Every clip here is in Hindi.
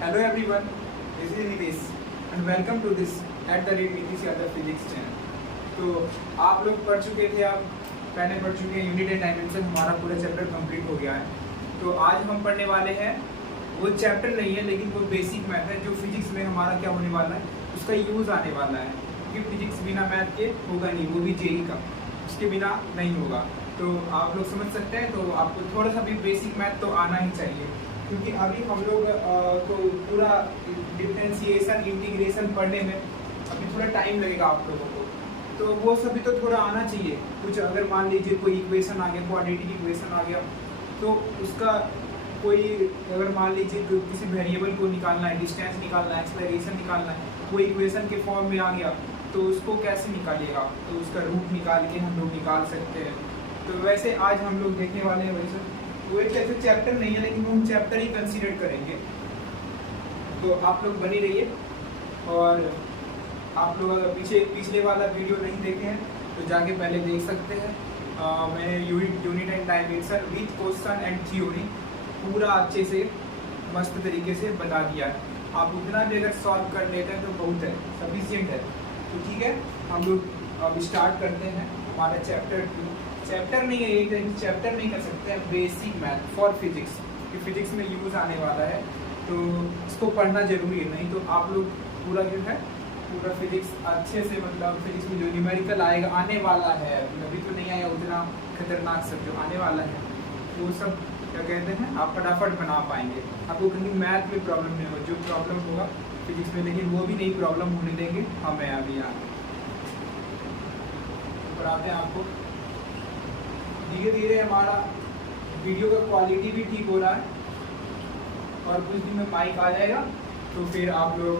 Hello everyone, this is Nilesh and welcome to this @Nitish Yadav Physics channel। तो आप लोग पढ़ चुके थे, आप पहले पढ़ चुके हैं यूनिट एंड डायमेंशन, हमारा पूरा चैप्टर कंप्लीट हो गया है। तो आज हम पढ़ने वाले हैं, वो चैप्टर नहीं है लेकिन वो बेसिक मैथ है जो फिजिक्स में हमारा क्या होने वाला है, उसका यूज़ आने वाला है। क्योंकि फिजिक्स बिना मैथ के होगा नहीं, वो भी जेई का, उसके बिना नहीं होगा। तो आप लोग समझ सकते हैं, तो आपको थोड़ा सा भी बेसिक मैथ तो आना ही चाहिए, क्योंकि अभी हम लोग तो पूरा डिफरेंशिएशन इंटीग्रेशन पढ़ने में अभी थोड़ा टाइम लगेगा आप लोगों को, तो वो सभी तो थोड़ा आना चाहिए। कुछ अगर मान लीजिए कोई इक्वेशन आ गया, क्वाड्रेटिक इक्वेशन आ गया, तो उसका कोई अगर मान लीजिए किसी वेरिएबल को निकालना है, डिस्टेंस निकालना है, एक्सेलरेशन निकालना है, वो इक्वेशन के फॉर्म में आ गया, तो उसको कैसे निकालिएगा, तो उसका रूट निकाल के हम लोग निकाल सकते हैं। तो वैसे आज हम लोग देखने वाले हैं, वैसे वो एक ऐसे चैप्टर नहीं है लेकिन हम चैप्टर ही कंसीडर करेंगे। तो आप लोग बने रहिए, और आप लोग अगर पिछले वाला वीडियो नहीं देखे हैं तो जाके पहले देख सकते हैं। मैंने unit and dimension with question and theory पूरा अच्छे से मस्त तरीके से बता दिया है। आप उतना भी अगर सॉल्व कर लेते हैं तो बहुत है, सफिशिएंट है। तो ठीक है, हम लोग अब स्टार्ट करते हैं हमारा चैप्टर 2। चैप्टर नहीं है, एक चैप्टर नहीं कर सकते हैं, बेसिक मैथ फॉर फिजिक्स, कि फिजिक्स में यूज़ आने वाला है, तो इसको पढ़ना जरूरी है। नहीं तो आप लोग पूरा जो है पूरा फिजिक्स अच्छे से, मतलब फिजिक्स में जो न्यूमेरिकल आएगा, आने वाला है, अभी तो नहीं आया उतना खतरनाक सब जो आने वाला है, वो सब क्या कहते हैं आप फटाफट बना पाएंगे। आपको कहीं मैथ में प्रॉब्लम नहीं हो, जो प्रॉब्लम होगा फिजिक्स में, लेकिन वो भी नहीं प्रॉब्लम होने देंगे हमें। अभी यहाँ आते हैं, आपको धीरे धीरे हमारा वीडियो का क्वालिटी भी ठीक हो रहा है, और कुछ दिन में माइक आ जाएगा, तो फिर आप लोग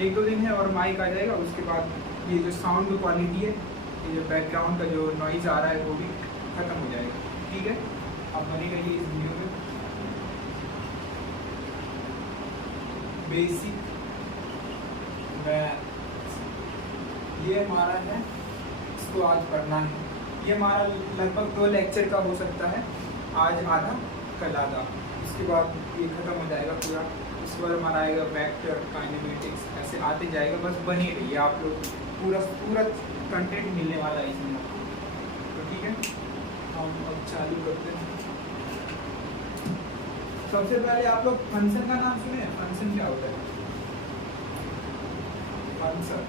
1-2 दिन है और माइक आ जाएगा, उसके बाद ये जो साउंड की क्वालिटी है, ये जो बैकग्राउंड का जो नॉइज़ आ रहा है, वो भी खत्म हो जाएगा। ठीक है, आप बने रहिए इस वीडियो में। बेसिक मैथ ये हमारा है, इसको आज पढ़ना है। ये हमारा लगभग 2 लेक्चर का हो सकता है, आज आधा कल आधा, उसके बाद ये खत्म हो जाएगा पूरा। उसके बाद हमारा आएगा वेक्टर, काइनेमेटिक्स, ऐसे आते जाएगा। बस बने रहिए आप लोग, पूरा कंटेंट मिलने वाला है इसमें। तो ठीक है, हम अब चालू करते हैं। सबसे पहले आप लोग फंक्शन का नाम सुने हैं? फंक्शन क्या होता है? फंक्शन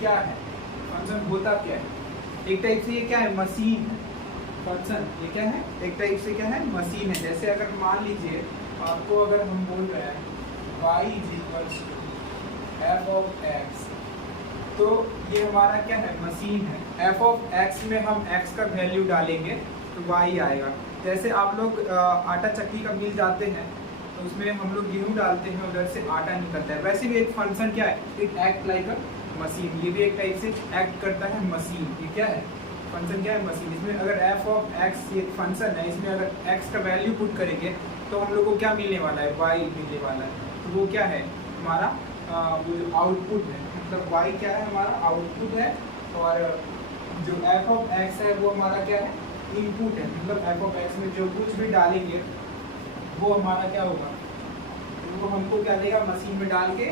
क्या है? फंक्शन होता क्या है? एक टाइप से ये क्या है, मशीन है। फंक्शन ये क्या है, एक टाइप से क्या है, मशीन है। जैसे अगर मान लीजिए आपको अगर हम बोल रहे हैं y = f of x, तो ये हमारा क्या है, मशीन है। f of x में हम x का वैल्यू डालेंगे तो y आएगा। जैसे आप लोग आटा चक्की का मिल जाते हैं, तो उसमें हम लोग गेहूँ डालते हैं, उधर से आटा निकलता है। वैसे भी एक फंक्शन क्या है, it act like a machine. ये भी एक टाइप से एक्ट करता है, मशीन। ये क्या है, फंक्शन क्या है, मशीन। इसमें अगर f of x ये फंक्शन है, इसमें अगर x का वैल्यू पुट करेंगे तो हम लोग को क्या मिलने वाला है, y मिलने वाला है। तो वो क्या है हमारा, वो जो आउटपुट है, मतलब y क्या है, हमारा आउटपुट है, और जो f of x है वो हमारा क्या है, इनपुट है। मतलब f of x में जो कुछ भी डालेंगे वो हमारा क्या होगा, तो वो हमको क्या देगा, मशीन में डाल के,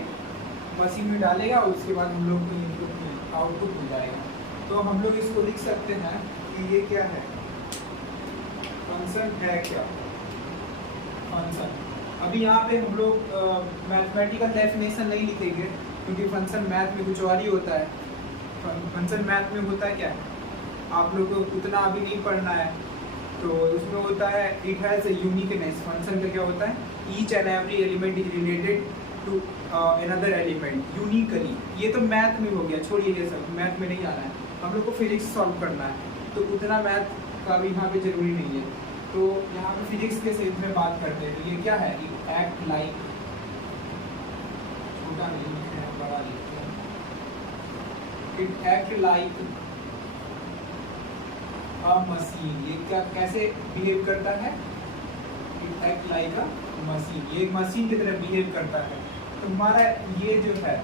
मशीन में डालेगा, और उसके बाद हम लोग को इनपुट आउटपुट हो जाएगा। तो हम लोग इसको लिख सकते हैं कि ये क्या है, फंक्शन है क्या, फंक्शन। अभी यहाँ पे हम लोग मैथमेटिकल डेफिनेशन नहीं लिखेंगे, क्योंकि फंक्शन मैथ में कुछ और ही होता है। फंक्शन मैथ में होता है क्या, आप लोग को उतना अभी नहीं पढ़ना है। तो उसमें होता है it has a uniqueness. Function का क्या होता है, each and every element is related to another element uniquely. ये तो मैथ में हो गया, छोड़िए ये सब, मैथ में नहीं आना है, हम लोग को फिजिक्स सॉल्व करना है, तो उतना मैथ का भी यहाँ पे जरूरी नहीं है। तो यहाँ पे फिजिक्स के सेंस में बात करते हैं, तो ये क्या है, इट एक्ट लाइक, छोटा नहीं लिखते हैं, बड़ा लिखते हैं, it act like a machine. ये क्या, कैसे बिहेव करता है, it act like a machine, ये एक मशीन की तरह बिहेव करता है। तो हमारा ये जो है,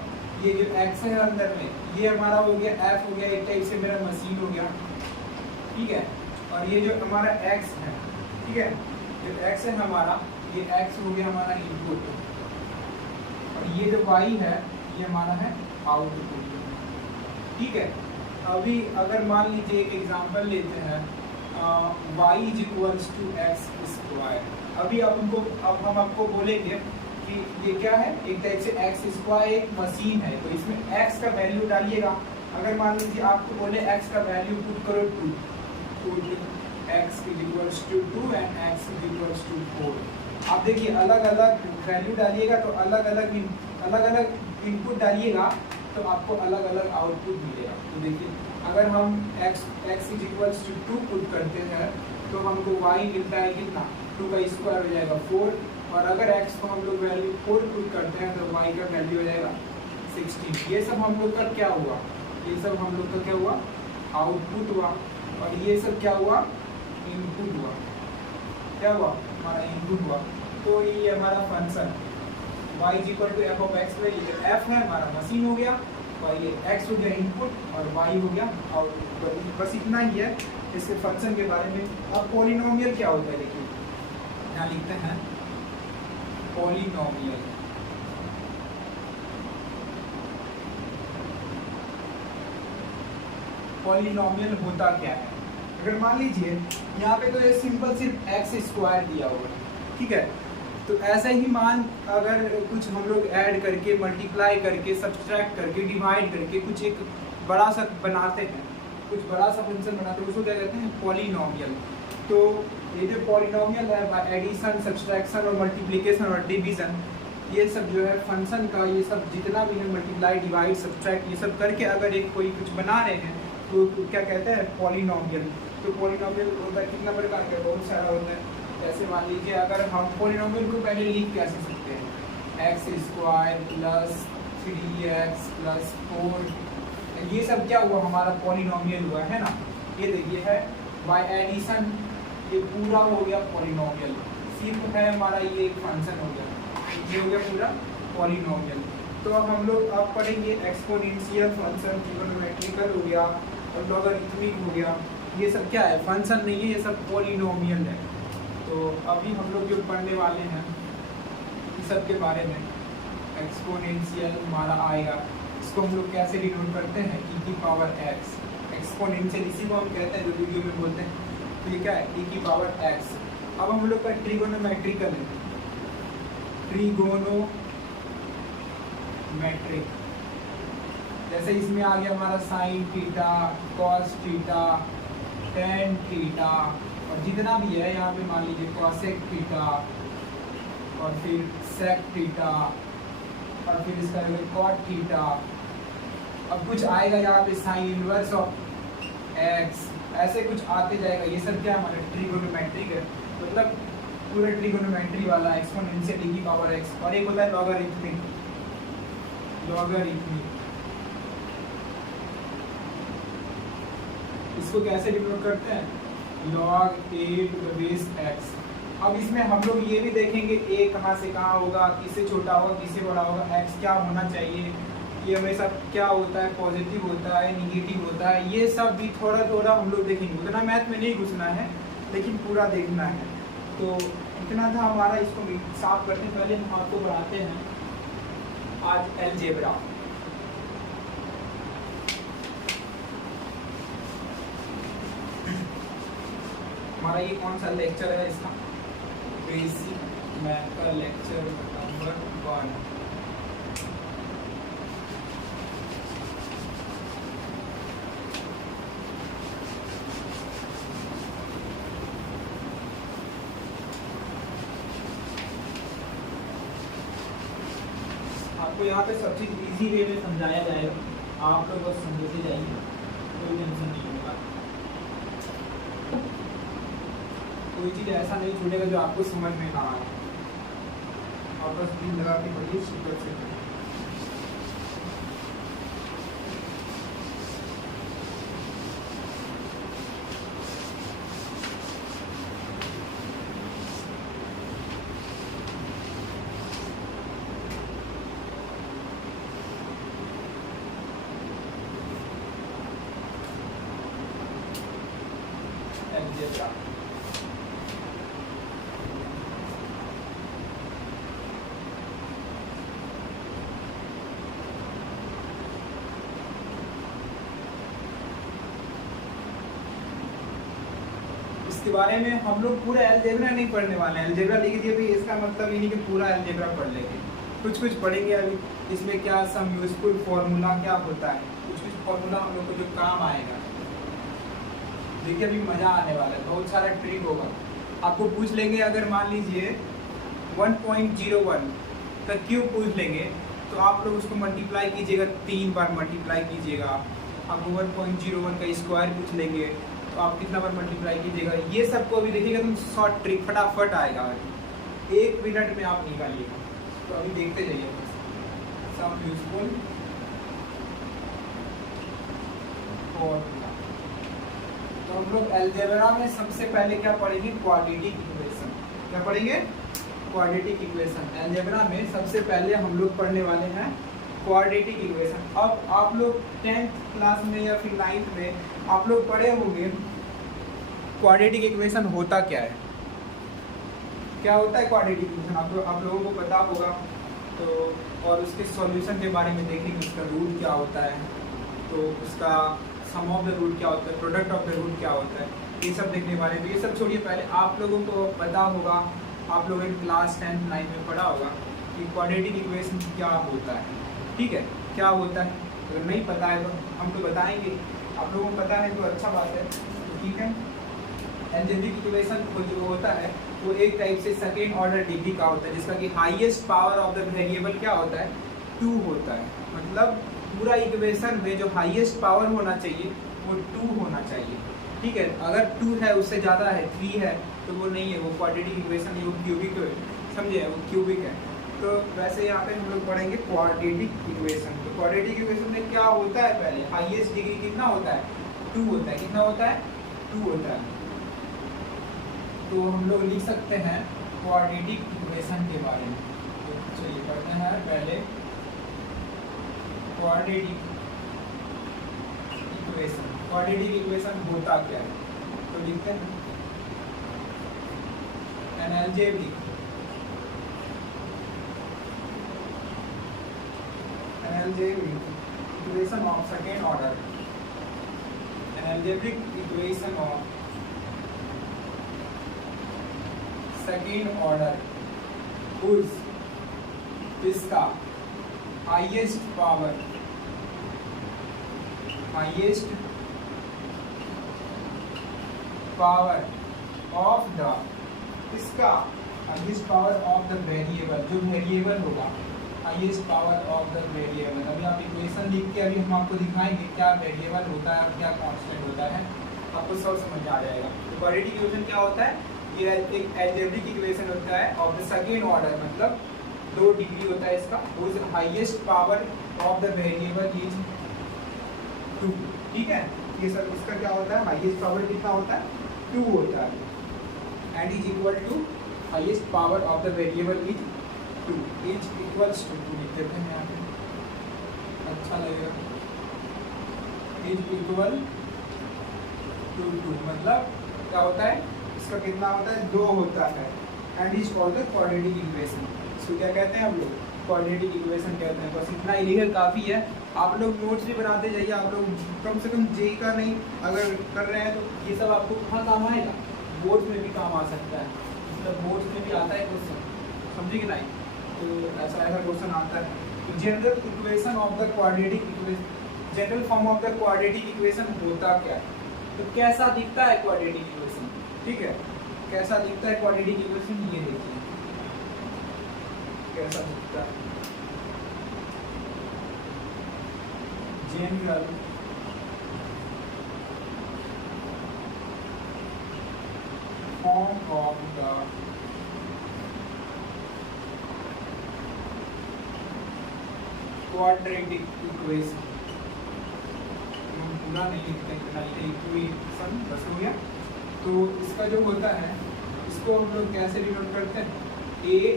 ये जो x है अंदर में, ये हमारा हो गया f हो गया, एक टाइप से मेरा मशीन हो गया, ठीक है। और ये जो हमारा x है, ठीक है, जो x है हमारा, ये x हो गया हमारा इनपुट, और ये जो y है ये हमारा है आउटपुट, ठीक है। अभी अगर मान लीजिए एक एग्जांपल लेते हैं, y is equals to x square. अभी अब हम आपको बोलेंगे कि ये क्या है, एक टाइप से एक्स स्क्वायर एक मशीन है, तो इसमें x का वैल्यू डालिएगा। अगर मान लीजिए आपको बोले x का वैल्यू पुट करो 2, x is equals to 2 and x is equals to 4। आप देखिए अलग अलग वैल्यू डालिएगा तो अलग अलग इनपुट डालिएगा तो आपको अलग अलग आउटपुट मिलेगा। तो देखिए अगर हम x is equals to 2 put करते हैं तो हमको y मिलता है कितना, 2 का स्क्वायर हो जाएगा 4, और अगर x को हम लोग वैल्यू 4 पुट करते हैं तो y का वैल्यू हो जाएगा 16। ये सब हम लोग का क्या हुआ, ये सब हम लोग का क्या हुआ, आउटपुट हुआ, और ये सब क्या हुआ, इनपुट हुआ। क्या हुआ, हमारा इनपुट हुआ। तो ये हमारा function y is equal to f of x, ये f है हमारा मशीन हो गया, और ये x हो गया इनपुट और y हो गया आउटपुट। बस इतना ही है इसके फंक्शन के बारे में। अब पॉलिनोमियल क्या होता है, देखिए यहाँ लिखते हैं पॉलिनोमियल। पॉलिनोमियल होता क्या है, अगर मान लीजिए यहाँ पे तो ये सिंपल सिर्फ एक्स स्क्वायर दिया हुआ है, ठीक है। तो ऐसा ही मान अगर कुछ हम लोग ऐड करके, मल्टीप्लाई करके, सब्सट्रैक्ट करके, डिवाइड करके कुछ एक बड़ा सा बनाते हैं, कुछ बड़ा सा फंक्शन बनाते हैं, उसको क्या कहते हैं, पॉलिनोमियल। तो ये जो पॉलिनोमियल है, बाय एडिशन, सब्सट्रैक्शन और मल्टीप्लिकेशन और डिवीजन, ये सब जो है फंक्शन का, ये सब जितना भी है मल्टीप्लाई, डिवाइड, सब्सट्रैक्ट, ये सब करके अगर एक कोई कुछ बना रहे हैं तो क्या कहते हैं, पॉलिनोमियल। तो पॉलिनोमियल होता है कितना प्रकार का, बहुत सारा होता है। जैसे मान लीजिए अगर हम पॉलिनोमियल को पहले लिख कैसे सकते हैं, x square plus 3x plus 4, ये सब क्या हुआ, हमारा पॉलिनोमियल हुआ है ना। ये देखिए है बाय एडिशन, ये पूरा हो गया पॉलिनोमियल, सिर्फ है हमारा ये एक फंक्शन हो गया, ये हो गया पूरा पॉलिनोमियल। तो अब हम लोग अब पढ़ेंगे एक्सपोनेंशियल फंक्शन, ट्रिगोनोमेट्रिकल हो गया और लॉगरिथमिक हो गया। ये सब क्या है, फंक्शन नहीं है, ये सब पॉलिनोमियल है। तो अभी हम लोग जो पढ़ने वाले हैं इस सब के बारे में, एक्सपोनेंशियल हमारा आएगा, इसको हम लोग कैसे डिनोट करते हैं, e की पावर x। एक्सपोनेंशियल इसी को हम कहते हैं, जो वीडियो में बोलते हैं। तो ये क्या है, e की पावर x। अब हम लोग का ट्रिगोनोमेट्रिकल है, ट्रिगोनोमेट्रिक, जैसे इसमें आ गया हमारा sine theta, cos theta, tan theta, और जितना भी है यहाँ पे मान लीजिए कॉसेक थीटा, और फिर सेक थीटा, और फिर इसका कॉट थीटा। अब कुछ आएगा यहाँ पे साइन इनवर्स ऑफ एक्स, ऐसे कुछ आते जाएगा। ये सब क्या हमारा ट्रिगोनोमेट्रिक है, मतलब पूरा ट्रिगोनोमेट्री वाला, एक्सपोनेंशियल e की पावर x। और एक होता है लॉगरिथमिक, लॉगरिथमिक इसको कैसे डिनोट करते हैं, log a to the base x। अब इसमें हम लोग ये भी देखेंगे a कहाँ से कहाँ होगा, किससे छोटा होगा, किससे बड़ा होगा, x क्या होना चाहिए, ये हमेशा क्या होता है, पॉजिटिव होता है, निगेटिव होता है, ये सब भी थोड़ा थोड़ा हम लोग देखेंगे। उतना मैथ में नहीं घुसना है, लेकिन पूरा देखना है। तो इतना था हमारा, इसको साफ करने पहले हम आपको पढ़ाते हैं आज अलजेब्रा। हमारा ये कौन सा लेक्चर है, इसका बेसिक मैथ का लेक्चर नंबर 1। आपको यहाँ पे सब चीज़ इजी वे में समझाया जाएगा, आप लोग बस समझते जाइए, कोई टेंशन नहीं होगा। कोई चीज़ ऐसा नहीं छूटेगा जो आपको समझ में ना आए, और बस दिल लगा के पढ़िए, शिद्दत से पढ़िए। अलजेब्रा। इसके बारे में हम लोग पूरा अलजेब्रा नहीं पढ़ने वाले हैं। अलजेब्रा लिख दिए तो इसका मतलब ये नहीं कि पूरा अलजेब्रा पढ़ लेंगे, कुछ कुछ पढ़ेंगे अभी। इसमें क्या सम यूजफुल फॉर्मूला क्या होता है, कुछ कुछ फॉर्मूला हम लोग को जो काम आएगा। देखिए अभी मज़ा आने वाला है, बहुत सारा ट्रिक होगा। आपको पूछ लेंगे, अगर मान लीजिए 1.01 का क्यूब पूछ लेंगे तो आप लोग उसको मल्टीप्लाई कीजिएगा, 3 बार मल्टीप्लाई कीजिएगा। आपको 1.01 का स्क्वायर पूछ लेंगे तो आप कितना बार मल्टीप्लाई कीजिएगा। ये सबको अभी देखिएगा, तुम शॉर्ट ट्रिक फटाफट आएगा, 1 मिनट में आप निकालिएगा। तो अभी देखते जाइए सम यूजफुल फॉर्मूला। तो हम लोग अलजेब्रा में सबसे पहले क्या पढ़ेंगे, क्वाड्रेटिक इक्वेशन। क्या पढ़ेंगे, क्वाड्रेटिक इक्वेशन। अलजेब्रा में सबसे पहले हम लोग पढ़ने वाले हैं क्वाड्रेटिक इक्वेशन। अब आप लोग 10th क्लास में या फिर 9th में आप लोग पढ़े होंगे क्वाड्रेटिक इक्वेशन होता क्या है, क्या होता है क्वाड्रेटिक इक्वेशन, आप लोगों को पता होगा। तो और उसके सॉल्यूशन के बारे में देखेंगे, उसका रूट क्या होता है, तो उसका सम ऑफ द रूट क्या होता है, प्रोडक्ट ऑफ द रूट क्या होता है, ये सब देखने वाले हैं। तो ये सब छोड़िए, पहले आप लोगों को पता होगा, आप लोगों ने क्लास 10th 9th में पढ़ा होगा कि क्वाड्रेटिक इक्वेशन क्या होता है। ठीक है, क्या होता है। अगर नहीं पता है तो हम तो बताएंगे, आप लोगों को पता है तो अच्छा बात है। तो ठीक है, अलजेब्रिक इक्वेशन जो होता है वो एक टाइप से सेकेंड ऑर्डर डिग्री का होता है, जिसका कि highest power of the variable क्या होता है, 2 होता है। मतलब पूरा इक्वेशन में जो हाईएस्ट पावर होना चाहिए वो 2 होना चाहिए। ठीक है, अगर 2 है, उससे ज़्यादा है, 3 है, तो वो नहीं है, वो क्वाड्रेटिक इक्वेशन है, वो क्यूबिक है, समझे, वो क्यूबिक है। तो वैसे यहाँ पे हम लोग पढ़ेंगे क्वाड्रेटिक इक्वेशन। तो क्वाड्रेटिक इक्वेशन में क्या होता है, पहले हाईएस्ट डिग्री कितना होता है, 2 होता है। कितना होता है, 2 होता है। तो हम लोग लिख सकते हैं क्वाड्रेटिक इक्वेशन के बारे में। तो चलिए पढ़ते हैं पहले क्वाड्रेटिक इक्वेशन। क्वाड्रेटिक इक्वेशन होता क्या है, तो लिखते हैं N algebraic equation of second order, an algebraic equation of second order whose इसका highest power of the इसका highest power of the variable, जो वेरिएबल होगा, highest power of the variable. अभी आप इक्वेशन लिख के अभी हम आपको दिखाएंगे क्या वेरिएबल होता है और क्या कांस्टेंट होता है, आपको सब समझ आ जाएगा। तो क्वाड्रेटिक इक्वेशन क्या होता है, ये एक अलजेब्रिक इक्वेशन होता है ऑफ द सेकेंड ऑर्डर, मतलब 2 डिग्री होता है इसका, whose highest power of the variable is 2। ठीक है, ये सब इसका क्या होता है, हाईएस्ट पावर कितना होता है, 2 होता है, and is equal to highest power of the variable is 2 is equals to 2 लिख देते हैं यहाँ पे, अच्छा लगेगा। इज इक्वल टू 2 मतलब क्या होता है, इसका कितना होता है, 2 होता है, and is called the quadratic equation. इसको क्या कहते हैं हम लोग, क्वाड्रेटिक इक्वेशन कहते हैं। बस इतना ही लिखना काफ़ी है। आप लोग नोट्स भी बनाते जाइए, आप लोग कम से कम जेई का नहीं अगर कर रहे हैं तो ये सब आपको कहाँ काम आएगा, बोर्ड में भी काम आ सकता है, मतलब बोर्ड में भी आता है क्वेश्चन, समझे कि नहीं। तो ऐसा क्वेश्चन आता है। General equation of the quadratic equation, general form of the quadratic equation होता क्या है, तो कैसा दिखता है क्वाड्रेटिक इक्वेशन। ठीक है, कैसा दिखता है क्वाड्रेटिक इक्वेशन, ये देखिए कैसा दिखता है। General form of the quadratic equation, पूरा नहीं लिखते, इक्वेशन बस हो गया। तो इसका जो होता है, इसको हम लोग कैसे डिनोट करते हैं,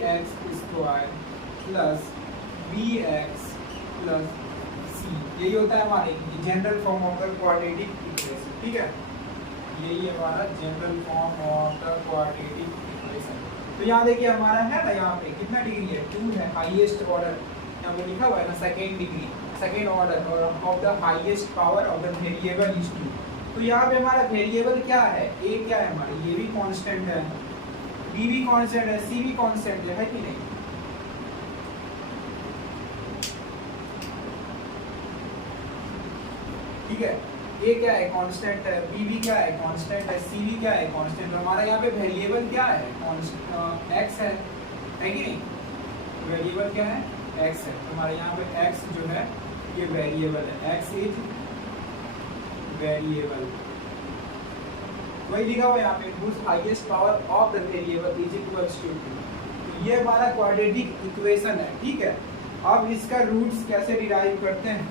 ax square plus bx plus c, यही होता है हमारे general form of the quadratic equation. ठीक है, यही हमारा general form of the quadratic equation. तो यहाँ देखिए हमारा है ना, यहाँ पे कितना डिग्री है, 2 है, हाईएस्ट ऑर्डर यहाँ पे लिखा हुआ है ना, second degree, second order of the highest power of the variable is 2। तो यहाँ पे हमारा वेरिएबल क्या है, ए क्या है हमारा, ये भी कांस्टेंट है, बी भी कांस्टेंट है, सी भी कांस्टेंट है कि नहीं। ठीक है, ए क्या है कांस्टेंट है, बी भी क्या है कांस्टेंट है, सी भी क्या है कांस्टेंट है। हमारा यहाँ पे वेरिएबल क्या है, एक्स है कि नहीं, वेरिएबल क्या है, एक्स है। तो हमारे यहाँ पे एक्स जो है ये वेरिएबल है, एक्स इज वेरिएबल, वही लिखा हुआ यहाँ पे, whose highest power of the variable is equals to 2। तो ये हमारा क्वाड्रेटिक इक्वेशन है, ठीक है। अब इसका रूट्स कैसे डिराइव करते हैं,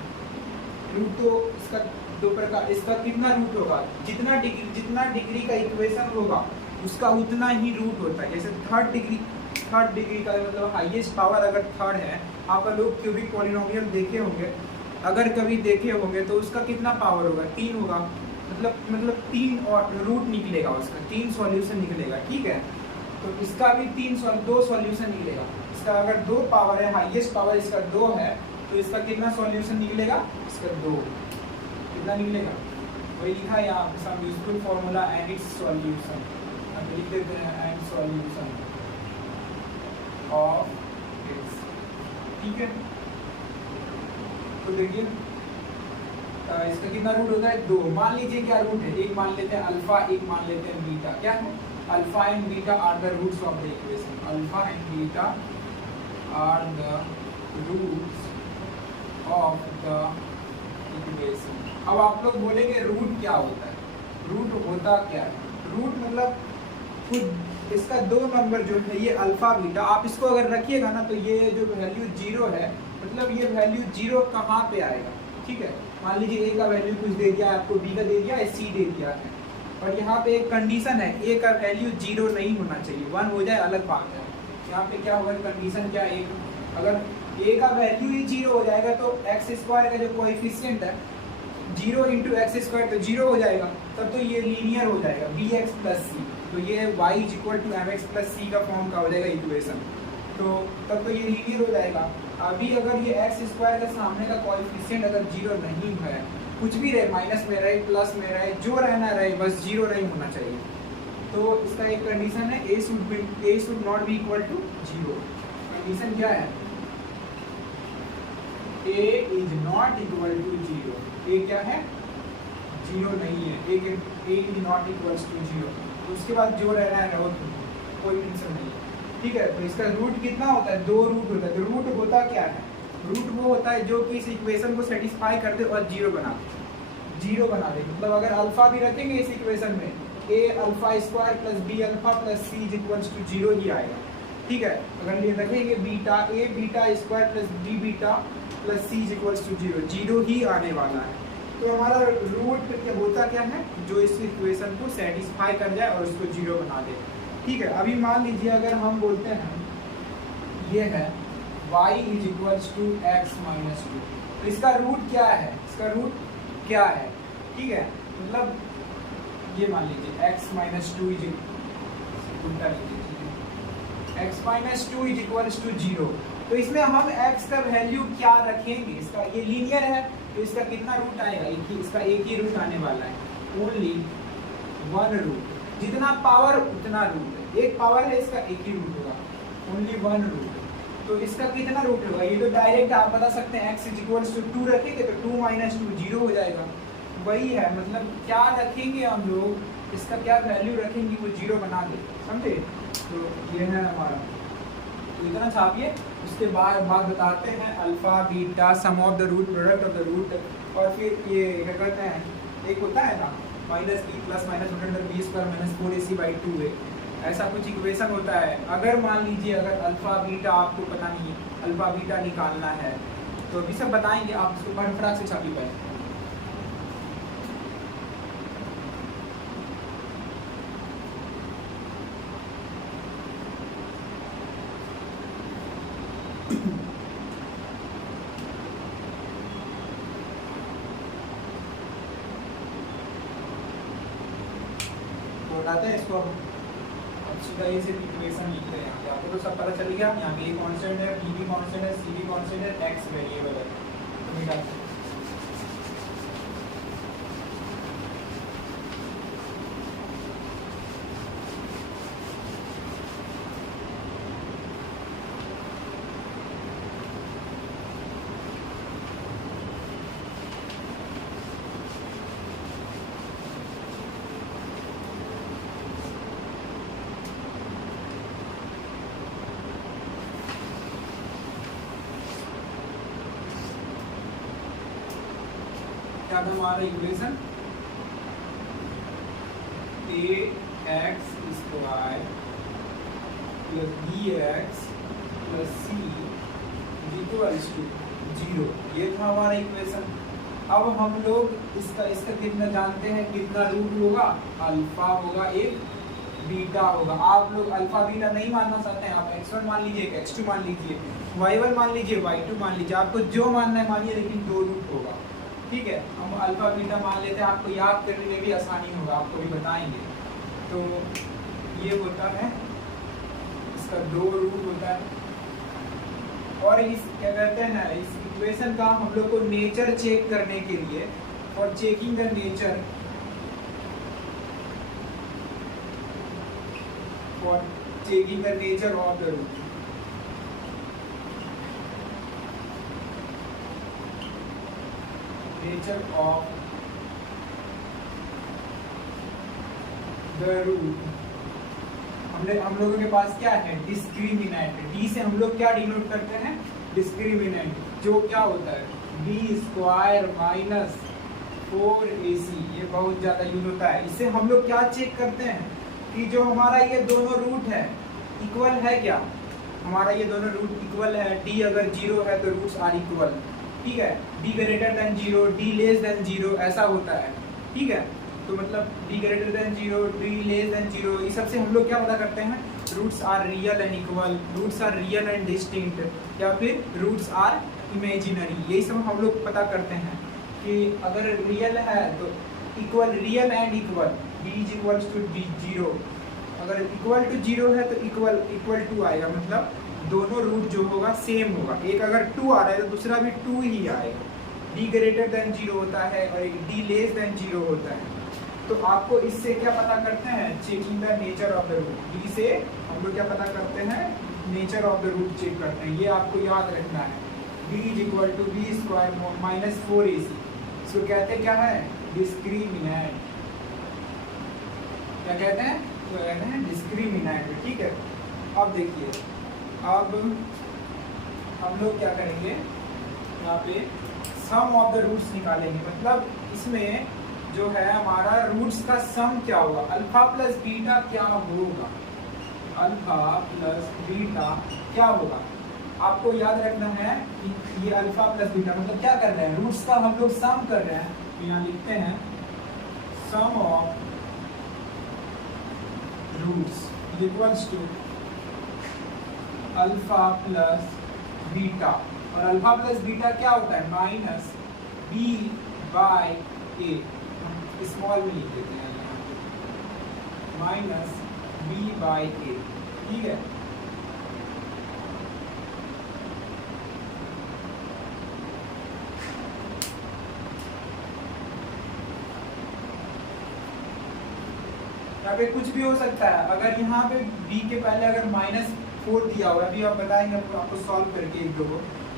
रूट तो इसका दो प्रकार, इसका कितना रूट होगा, जितना डिग्री का इक्वेशन होगा उसका उतना ही रूट होता है। जैसे थर्ड डिग्री का मतलब हाईएस्ट पावर अगर थर्ड है, आप लोग क्यूबिक पॉलिनोमियल देखे होंगे, अगर कभी देखे होंगे तो उसका कितना पावर होगा, 3 होगा, मतलब 3 और रूट निकलेगा, उसका 3 सॉल्यूशन निकलेगा, ठीक है। तो इसका भी 2 सॉल्यूशन निकलेगा। इसका अगर 2 पावर है, हाईएस्ट पावर इसका 2 है, तो इसका कितना सॉल्यूशन निकलेगा, इसका 2 कितना निकलेगा, वही लिखा है यहाँ पे, some useful formula and its solution, हम लिख देते हैं एंड सॉल्यूशन ऑफ एक्स, ठीक है। तो देखिए इसका कितना रूट होता है, 2। मान लीजिए क्या रूट है, एक मान लेते हैं अल्फा, एक मान लेते हैं बीटा। क्या है, alpha and beta are the roots of the equation, alpha and beta are the roots of the equation. अब आप लोग बोलेंगे रूट क्या होता है, रूट होता क्या है, रूट मतलब खुद इसका 2 नंबर जो है ये अल्फा बीटा, आप इसको अगर रखिएगा ना तो ये जो वैल्यू 0 है, मतलब ये वैल्यू 0 कहाँ पे आएगा, ठीक है। मान लीजिए ए का वैल्यू कुछ दे दिया है आपको, बी का दे दिया है, सी दे दिया है, और यहाँ पे एक कंडीशन है, ए का वैल्यू 0 नहीं होना चाहिए, 1 हो जाए अलग बात है। यहाँ पे क्या होगा, कंडीशन क्या है, अगर ए का वैल्यू ही 0 हो जाएगा तो एक्स स्क्वायर का जो कोएफिशिएंट है 0 इंटू एक्स स्क्वायर तो 0 हो जाएगा, तब तो ये लीनियर हो जाएगा, बी एक्स प्लस सी, तो ये y is equal to m x plus c का फॉर्म का हो जाएगा इक्वेशन, तो तब तो ये लीनियर हो जाएगा। अभी अगर ये एक्स स्क्वायर का सामने का कोएफिशिएंट अगर 0 नहीं है, कुछ भी रहे, माइनस में रहे, प्लस में रहे, जो रहना रहे, बस 0 नहीं होना चाहिए। तो इसका एक कंडीशन है, a should not be equal to 0। Condition क्या है, a is not equal to 0। A क्या है, 0 नहीं है, a is not equal to 0। तो उसके बाद जो रहना है वो कोई टेंशन नहीं है, ठीक है। तो इसका रूट कितना होता है, 2 रूट होता है। तो रूट होता क्या है, रूट वो होता है जो कि इस इक्वेशन को सेटिस्फाई कर दे और 0 बना दे। मतलब अगर अल्फा भी रखेंगे इस इक्वेशन में, a alpha square plus b alpha plus c is equals to 0 ही आएगा, ठीक है। अगर ये रखेंगे beta, a beta square plus b beta plus c is equals to 0 ही आने वाला है। तो हमारा रूट होता क्या है, जो इस इक्वेशन को सेटिस्फाई कर जाए और उसको 0 बना दे, ठीक है। अभी मान लीजिए अगर हम बोलते हैं ये है y is equals to x minus 2, तो इसका रूट क्या है, ठीक है। मतलब ये मान लीजिए x minus 2 is x minus 2 is equals to 0। तो इसमें हम x का वैल्यू क्या रखेंगे, इसका ये लीनियर है तो इसका कितना रूट आएगा, इसका एक ही रूट आने वाला है, ओनली 1 रूट, जितना पावर उतना रूट है, एक पावर है इसका एक ही रूट होगा, ओनली 1 रूट। तो इसका कितना रूट होगा, ये तो डायरेक्ट आप बता सकते हैं, x इज इक्वल्स टू 2 रखेंगे तो 2 माइनस 2 0 हो जाएगा, वही है। मतलब क्या रखेंगे हम लोग, इसका क्या वैल्यू रखेंगे वो 0 बना दे, समझे। तो ये है हमारा, तो इतना छापिए, उसके बाद बताते हैं alpha beta sum of the root product of the root, और फिर ये क्या करते हैं, एक होता है ना minus b plus minus root under b square minus 4ac/2 है, ऐसा कुछ इक्वेशन होता है। अगर मान लीजिए अगर अल्फा बीटा आपको पता नहीं है, अल्फा बीटा निकालना है, तो अभी सब बताएंगे, आप इसको फटाफट से छापी पाए। बताते हैं इसको। अब सीधा ये सिर्फ इक्वेशन लिखते हैं यहाँ पे, आपको तो सब पता चल गया। यहाँ पे ए कांस्टेंट है, बी भी कांस्टेंट है, सी भी कांस्टेंट है, एक्स वेरिएबल है। तो मिटाते हैं। क्या था हमारा equation? A x square plus b x plus c equals to 0, ये था हमारा इक्वेशन। अब हम लोग इसका कितना जानते हैं, कितना रूट होगा? अल्फा होगा, एक बीटा होगा। आप लोग अल्फा बीटा नहीं मानना चाहते हैं, आप x1 मान लीजिए, x2 मान लीजिए, y1 मान लीजिए, y2 मान लीजिए, आपको जो मानना है मानिए, लेकिन 2 रूट होगा। ठीक है, हम अल्फा बीटा मान लेते हैं, आपको याद करने में भी आसानी होगा, आपको भी बताएंगे। तो ये होता है, इसका 2 रूट होता है। और इस क्या कहते हैं ना, इस इक्वेशन का हम लोग को नेचर चेक करने के लिए, और checking the nature, for checking the nature of the root, nature of the root, हम लोगों के पास क्या है? डिस्क्रिमिनेंट। डी से हम लोग क्या डिनोट करते हैं? डिस्क्रिमिनेंट, जो क्या होता है? बी स्क्वायर माइनस 4ac, ये बहुत ज्यादा यूज होता है। इससे हम लोग क्या चेक करते हैं कि जो हमारा ये दोनों रूट है इक्वल है क्या? हमारा ये दोनों रूट इक्वल है। डी अगर 0 है तो रूट्स आर इक्वल। ठीक है, d greater than 0, d less than 0, ऐसा होता है। ठीक है, तो मतलब d greater than 0, d less than 0, इस सब से हम लोग क्या पता करते हैं? Roots are real and equal, roots are real and distinct, या फिर रूट्स आर इमेजिनरी। यही सब हम लोग पता करते हैं कि अगर रियल है तो equal, real and equal, d is equals to d 0, अगर इक्वल टू 0 है तो इक्वल टू आएगा, मतलब दोनों रूट जो होगा सेम होगा। एक अगर 2 आ रहा है तो दूसरा भी 2 ही आएगा। डी ग्रेटर देन 0 होता है और एक डी लेस देन 0 होता है। तो आपको इससे क्या पता करते हैं? Checking the nature of the root. D से हम लोग क्या पता करते हैं? Nature of the root check करते हैं। ये आपको याद रखना है। D is equal to b square minus 4ac, इसको कहते हैं क्या है? डिस्क्रिमिनेंट। क्या कहते हैं? तो कहते हैं डिस्क्रिमिनेंट। ठीक है, अब देखिए, अब हम लोग क्या करेंगे, यहाँ पे सम ऑफ द रूट्स निकालेंगे। मतलब इसमें जो है हमारा रूट्स का सम क्या होगा? अल्फा प्लस बीटा क्या होगा? अल्फा प्लस बीटा क्या होगा? आपको याद रखना है कि ये अल्फा प्लस बीटा मतलब क्या कर रहे हैं? रूट्स का हम लोग सम कर रहे हैं। तो यहाँ लिखते हैं sum of roots equals to alpha plus beta, और अल्फा प्लस बीटा क्या होता है? Minus b by a, small में लिख देते हैं यहाँ पे, माइनस बी बाय ए। ठीक है, यहाँ पे कुछ भी हो सकता है। अगर यहाँ पे b के पहले अगर -4 दिया हुआ है, अभी आप बताएंगे आपको सॉल्व करके एक दो,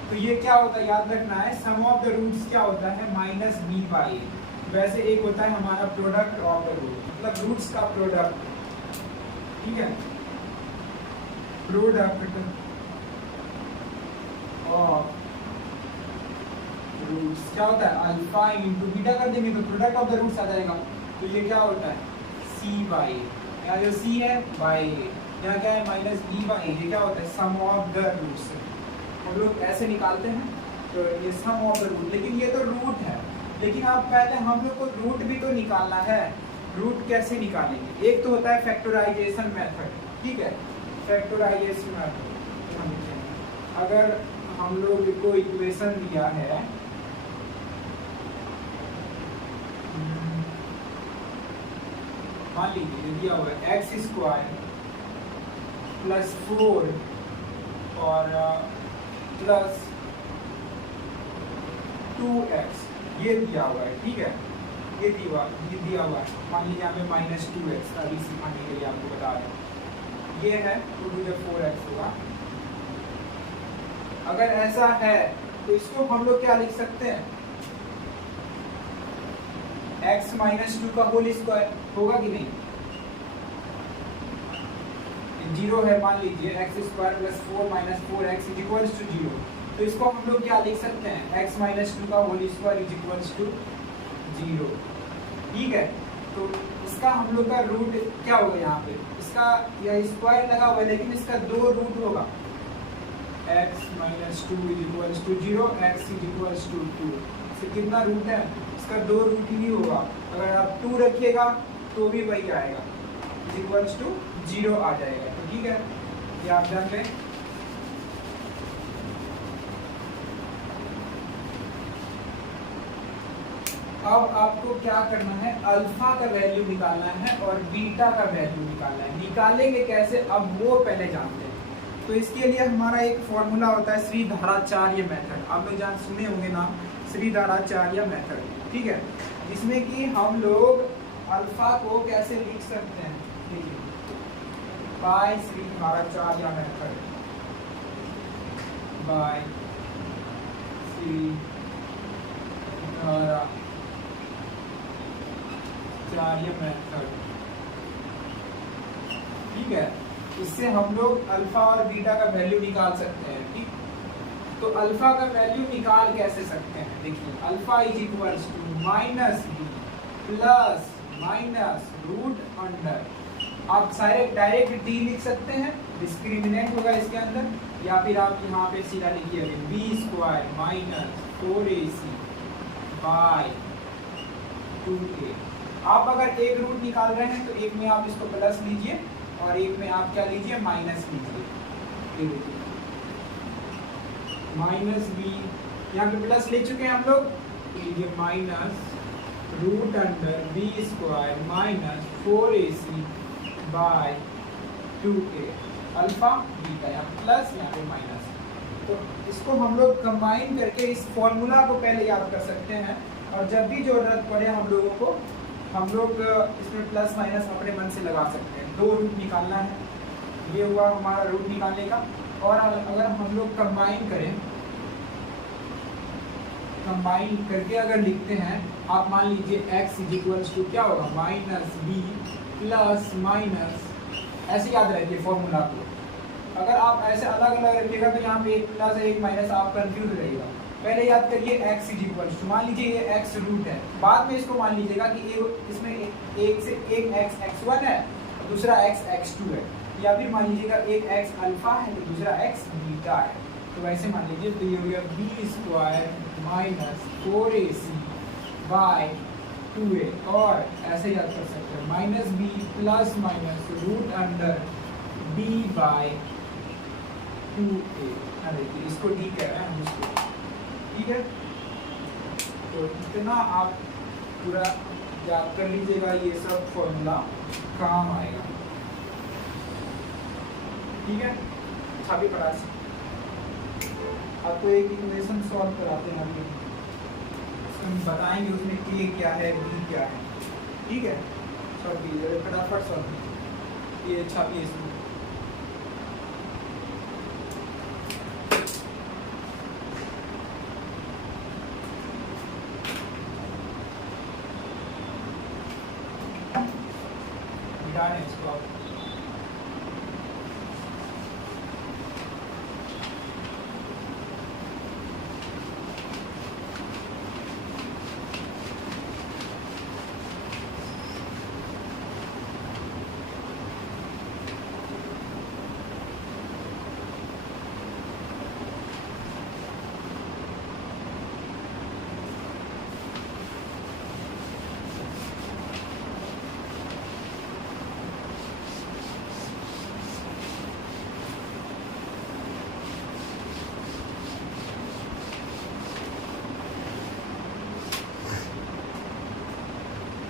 तो ये क्या होता है? याद रखना है सम ऑफ द रूट्स क्या होता है? Minus b by. वैसे एक होता है हमारा प्रोडक्ट ऑफ द रूट, मतलब रूट्स का प्रोडक्ट। ठीक है, प्रोडक्ट ऑफ रूट्स क्या होता है? अल्फा इंटू बीटा कर देंगे तो प्रोडक्ट ऑफ द रूट्स आ जाएगा। तो ये क्या होता है? सी बाई, यहाँ जो सी है बाई, यहाँ क्या है? Minus b by. ये क्या होता है? Sum of the roots. हम लोग ऐसे निकालते हैं, तो ये सम ऑफ द रूट, लेकिन ये तो रूट है। लेकिन आप पहले हम लोग को रूट भी तो निकालना है। रूट कैसे निकालेंगे? एक तो होता है फैक्टराइजेशन मेथड। ठीक है, फैक्टराइजेशन मेथड, अगर हम लोग को इक्वेशन दिया है मान लीजिए दिया हुआ है एक्स स्क्वायर प्लस 4 और प्लस 2x ये दिया हुआ है, ठीक है, ये दिया हुआ है। मान लीजिए यहाँ पे -2x अभी सिखाने के लिए आपको बता रहे हैं, ये है 2 to the 4x होगा। अगर ऐसा है तो इसको हम लोग क्या लिख सकते हैं, x -2 का होल स्क्वायर होगा कि नहीं, 0 है, मान लीजिए x square plus 4 minus 4x is equals to 0। तो इसको हम लोग क्या लिख सकते हैं, x -2 का whole square is equals to 0, ठीक है। तो इसका हम लोग का रूट क्या होगा, यहाँ पे इसका यह स्क्वायर लगा हुआ है लेकिन इसका 2 रूट होगा, x -2 is equals to 0, x is equals to 2। इससे कितना रूट है, इसका 2 रूट ही होगा। अगर आप 2 रखिएगा तो भी वही आएगा, इज इक्वल्स टू 0 आ जाएगा। तो ठीक है, ये आप जान लें। अब आपको क्या करना है, अल्फा का वैल्यू निकालना है और बीटा का वैल्यू निकालना है। निकालेंगे कैसे, अब वो पहले जानते हैं। तो इसके लिए हमारा एक फॉर्मूला होता है श्रीधराचार्य मेथड, आप लोग जान सुने होंगे नाम, श्रीधराचार्य मेथड, ठीक है, जिसमें कि हम लोग अल्फा को कैसे लिख सकते हैं, देखिए by Shridharacharya method, by Shridharacharya method, ठीक है। इससे हम लोग अल्फा और बीटा का वैल्यू निकाल सकते हैं, ठीक। तो अल्फा का वैल्यू निकाल कैसे सकते हैं, देखिए alpha is equals to -b plus minus root under, आप सारे डायरेक्ट d लिख सकते हैं, डिस्क्रिमिनेंट होगा इसके अंदर, या फिर आप यहाँ पे सीधा लिखिए b² minus 4ac by 2a। आप अगर एक रूट निकाल रहे हैं तो एक में आप इसको प्लस लीजिए और एक में आप क्या लीजिए, माइनस लीजिए। ये देखिए -b, यहाँ पे प्लस ले चुके हैं हम लोग, तो लीजिए minus root under b² minus 4ac by 2a, alpha beta, यहाँ प्लस यहाँ पे माइनस। तो इसको हम लोग कंबाइन करके इस फॉर्मूला को पहले याद कर सकते हैं, और जब भी जरूरत पड़े हम लोगों को, हम लोग इसमें प्लस माइनस अपने मन से लगा सकते हैं। 2 रूट निकालना है, ये हुआ हमारा रूट निकालने का। और अगर हम लोग कंबाइन करें, कंबाइन करके अगर लिखते हैं, आप मान लीजिए x इज इक्वल्स टू क्या होगा, -b प्लस माइनस, ऐसे याद रखिए फॉर्मूला को। अगर आप ऐसे अलग अलग रखिएगा तो यहाँ पे एक प्लस एक माइनस आप कंफ्यूज रहेगा। पहले याद करिए x इज इक्वल्स टू, मान लीजिए ये x रूट है, बाद में इसको मान लीजिएगा कि इसमें एक से एक x x1 है और दूसरा x x2 है, या फिर मान लीजिएगा एक x अल्फा है तो दूसरा x बीटा है। तो वैसे मान लीजिए, तो ये हो गया b² minus 4ac by 2a, और ऐसे याद कर सकते हैं -b plus minus root under b by 2a। देखिए इसको d कह रहे हैं हम इसको, ठीक है। तो इतना आप पूरा याद कर लीजिएगा, ये सब फॉर्मूला काम आएगा, ठीक है। अच्छा भी पढ़ा, आपको एक इक्वेशन सॉल्व कराते हैं अभी, हम बताएंगे उसमें a क्या है, b क्या है, ठीक है। सॉल्व कीजिए फटाफट सॉल्व, ये अच्छा भी इसमें है इसको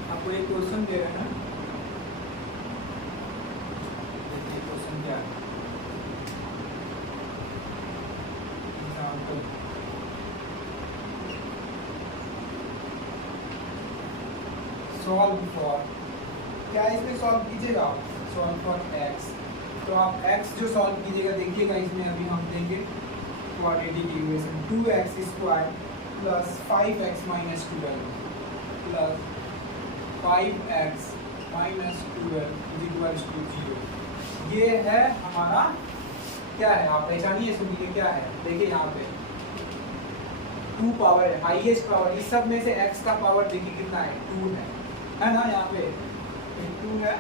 आप एक क्वेश्चन दे रहे हैं, सॉल्व फॉर, क्या इसमें सॉल्व कीजिएगा आप, सॉल्व फॉर एक्स। तो आप एक्स जो सॉल्व कीजिएगा, देखिएगा इसमें अभी हम देंगे quadratic equation 2x² plus 5x minus 12 plus 5x minus 12 equals to 0। ये है हमारा, क्या है आप पहचानिए, सुनिए क्या है। देखिए यहाँ पे 2 पावर है, हाईएस्ट पावर, इस सब में से x का पावर देखिए कितना है, 2 है ना। यहाँ पे 2 है,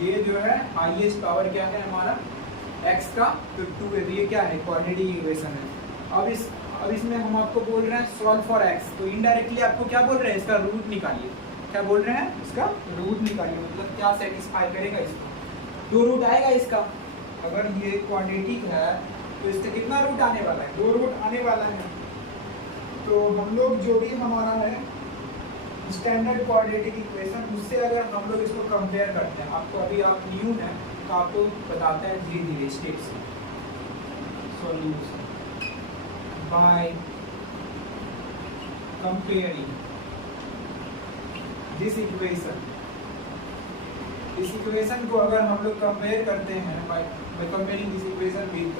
ये जो है हाईएस्ट पावर क्या है हमारा x का, तो 2 है। ये क्या है, क्वाड्रेटिक इक्वेशन है। अब इसमें हम आपको बोल रहे हैं सॉल्व फॉर x, तो इनडायरेक्टली आपको क्या बोल रहे हैं, इसका रूट निकालिए। क्या बोल रहे हैं, इसका रूट निकालिए, मतलब क्या सेटिस्फाई करेगा इसको, 2 रूट आएगा इसका। अगर ये क्वाड्रेटिक है तो इसका कितना रूट आने वाला है, 2 रूट आने वाला है। तो हम लोग जो भी हमारा है स्टैंडर्ड क्वाड्रेटिक इक्वेशन, उससे अगर हम लोग इसको कंपेयर करते हैं, आपको अभी आप न्यू है तो आपको बताते हैं धीरे धीरे स्टेप से। Solution by comparing this equation, इस इक्वेशन को अगर हम लोग कंपेयर करते हैं by comparing this equation with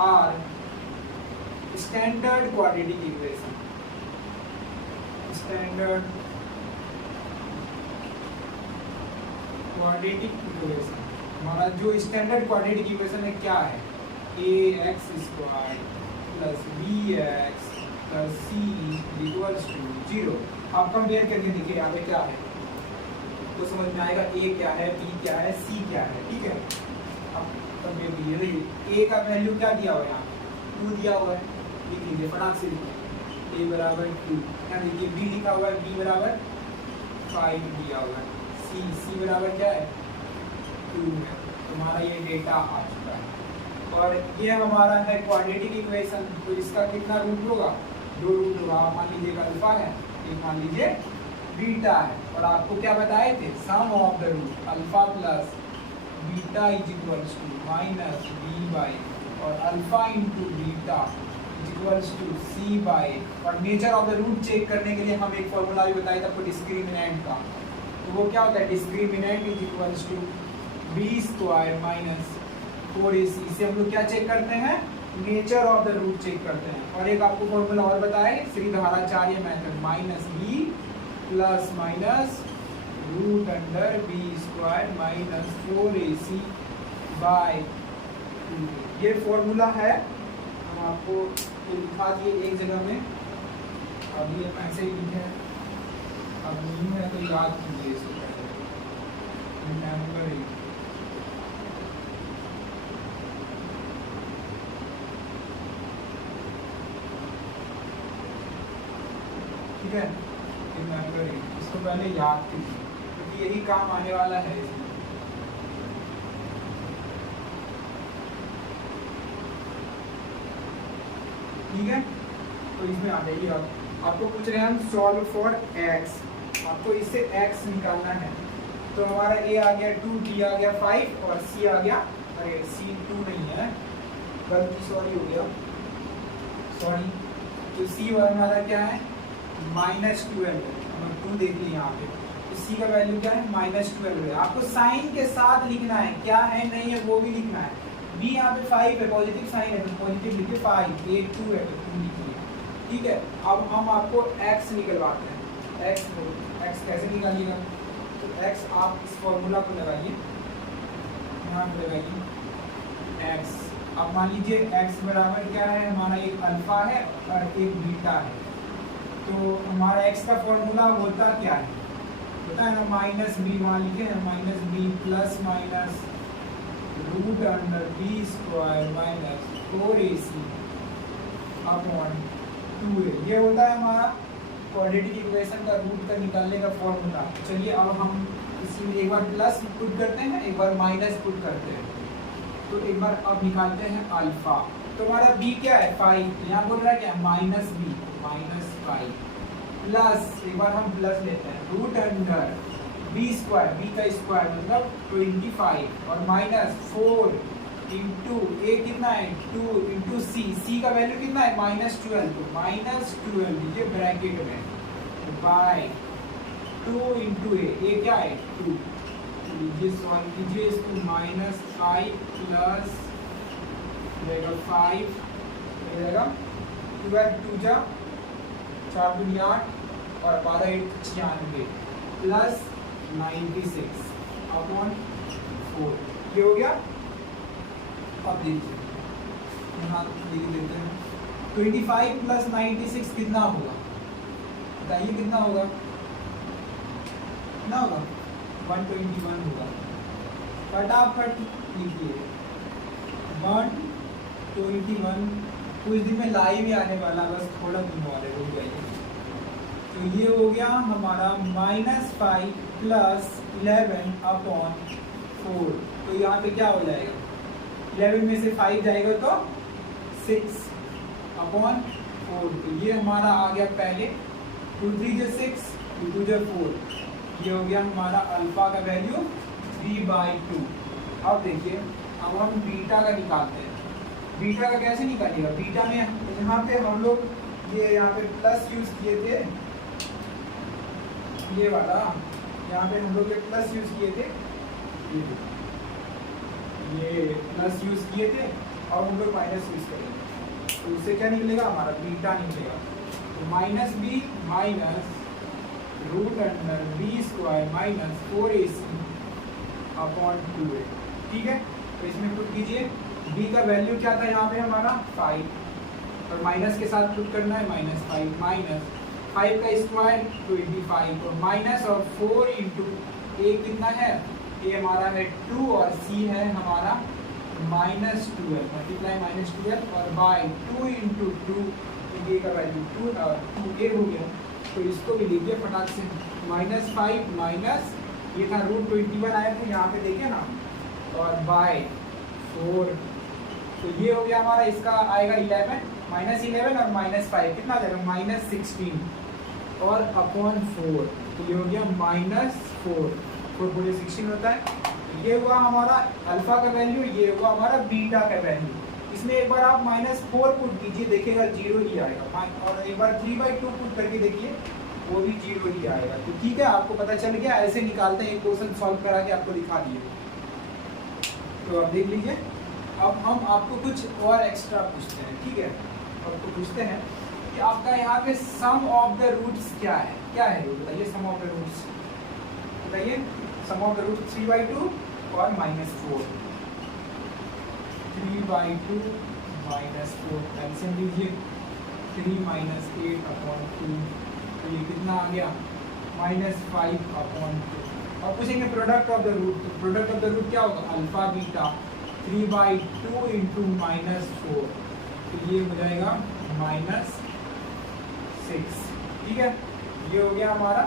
our standard quadratic equation, standard quadratic equation, हमारा जो स्टैंडर्ड क्वाड्रेटिक इक्वेशन है क्या है, ax² plus bx plus c equals to 0। आप कंपेयर करके देखिए यहाँ पे क्या है, तो समझ में आएगा a क्या है, b क्या है, c क्या है। ठीक है, अब कंपेयर कीजिए। देखिए a का वैल्यू क्या दिया हुआ है, यहाँ 2 दिया हुआ है, लिख लीजिए फटाक से लिखिए, a बराबर 2। यहाँ देखिए b लिखा हुआ है, b बराबर 5 दिया हुआ है, c बराबर क्या है 2 है। तुम्हारा ये डेटा आ चुका है और ये हमारा है क्वाड्रेटिक इक्वेशन। तो इसका कितना रूट होगा, 2 रूट होगा। आप मान लीजिए अल्फा है, एक मान लीजिए बीटा है, और आपको क्या बताए थे, sum of the root alpha plus beta is equals to minus b by, और alpha into beta equals to c by. और nature of the root check करने के लिए हम एक फॉर्मूला भी बताया था आपको डिस्क्रिमिनेंट का, तो वो क्या होता है, discriminant is equals to b² minus 4ac। इसे हम लोग क्या चेक करते हैं, nature of the root check करते हैं। और एक आपको फॉर्मूला और बताए Shridharacharya method, minus b plus minus root under b² minus 4ac by 2। ये फॉर्मूला है, हम आपको लिखा दिए एक जगह में, अब ये ऐसे ही लिखे हैं, अब न्यू है तो याद कीजिए इसको पहले। ठीक है, इसको पहले याद कीजिए क्योंकि यही काम आने वाला है इसमें। ठीक है, तो इसमें आ जाइए। आपको पूछ रहे हैं हम सॉल्व फॉर x, आपको इससे x निकालना है। तो हमारा a आ गया 2, b आ गया 5 और c आ गया, अरे c 2 नहीं है, गलती सॉरी हो गया, सॉरी। तो c हमारा क्या है, -12 है, 2 देख लीजिए यहाँ पे, तो c का वैल्यू क्या है, -12 है। आपको साइन के साथ लिखना है, क्या है नहीं है वो भी लिखना है। b यहाँ पे 5 है, पॉजिटिव साइन है तो पॉजिटिव लिखिए 5, a 2 है तो 2 लिखिए। ठीक है, अब हम आपको x निकलवाते हैं। x कैसे निकालिएगा, तो x आप इस फॉर्मूला को लगाइए, यहाँ पे लगाइए x। अब मान लीजिए x बराबर क्या है, हमारा एक अल्फा है और एक बीटा है। तो हमारा x का फॉर्मूला होता क्या है, होता है ना माइनस बी, मान लीजिए minus b plus minus root under b² minus 4ac upon 2a। ये होता है हमारा क्वाड्रेटिक इक्वेशन का रूट का निकालने का फॉर्मूला। चलिए अब हम इसमें एक बार प्लस पुट करते हैं, एक बार माइनस पुट करते हैं। तो एक बार अब निकालते हैं अल्फा। तो हमारा b क्या है 5, यहाँ बोल रहा है क्या माइनस b, -5 प्लस, एक बार हम प्लस लेते हैं, रूट अंडर b² b का स्क्वायर मतलब 25 और माइनस 4 इंटू ए कितना है 2 इंटू सी का वैल्यू कितना है -12, तो -12 ये ब्रैकेट में बाय 2 इंटू ए क्या है 2, ये सॉल्व कीजिए इसको -5 प्लस रहेगा 5 रहेगा 12 2 जा 4 दूनी 8 और 12 8 96 प्लस 96 अपॉन 4, ये हो गया। अब देखिए यहाँ लिख देते हैं 25 प्लस 96 कितना होगा, बताइए कितना होगा, कितना होगा 121 होगा। फटाफट लिखिए 121, कुछ दिन में लाइव ही आने वाला, बस थोड़ा दिन वाले रुक जाइए। तो ये हो गया हमारा -5 प्लस 11 अपॉन 4, तो यहाँ पे क्या हो जाएगा 11 में से 5 जाएगा तो 6 अपॉन 4, तो ये हमारा आ गया पहले 2 3 जो 6 2 जो 4, ये हो गया हमारा अल्फा का वैल्यू 3/2। अब देखिए अब हम बीटा का निकालते हैं। बीटा का कैसे निकालिएगा, बीटा में यहाँ पे हम लोग ये यहाँ पे प्लस यूज किए थे, ये वाला यहाँ पे हम लोग ये प्लस यूज किए थे, ये प्लस यूज किए थे और हम लोग माइनस यूज करेंगे, तो उससे क्या निकलेगा हमारा बीटा निकलेगा, तो -b minus root under b square minus 4ac upon 2a, ठीक है। तो इसमें पुट कीजिए, b का वैल्यू क्या था यहाँ पे हमारा 5 और माइनस के साथ पुट करना है -5 माइनस 5 का स्क्वायर 25 और माइनस और 4 इंटू ए कितना है, ए हमारा है 2 और सी है हमारा -12 मल्टीप्लाई -12 और बाय 2 इंटू 2, ए का वैल्यू 2 और 2a हो गया। तो इसको भी लिखिए फटाक से -5 माइनस ये था √21 आया था यहाँ पे देखिए ना, और बाय 4, तो ये हो गया हमारा, इसका आएगा 11 -11 और -5 कितना आ जाएगा -16 और अपॉन 4, तो ये हो गया -4 पूरे 16 होता है। ये हुआ हमारा अल्फा का वैल्यू, ये हुआ हमारा बीटा का वैल्यू। इसमें एक बार आप -4 पुट कीजिए, देखिएगा 0 ही आएगा, और एक बार 3/2 पुट करके देखिए वो भी 0 ही आएगा। तो ठीक है, आपको पता चल गया, ऐसे निकालते हैं। एक क्वेश्चन सॉल्व करा के आपको दिखा दिए, तो आप देख लीजिए। अब हम आपको कुछ और एक्स्ट्रा पूछते हैं, ठीक है। आपको पूछते हैं कि आपका यहाँ पे सम ऑफ द रूट्स क्या है, क्या है रूट बताइए, सम ऑफ द रूट्स बताइए। सम ऑफ द रूट 3/2 और -4, 3/2 -4 एल्सियम लीजिए, 3 - 8/2, तो ये कितना आ गया -5/2। और पूछेंगे प्रोडक्ट ऑफ द रूट, तो प्रोडक्ट ऑफ द रूट क्या होगा अल्फा बीटा 3/2 इंटू -4, तो ये हो जाएगा -6, ठीक है। ये हो गया हमारा,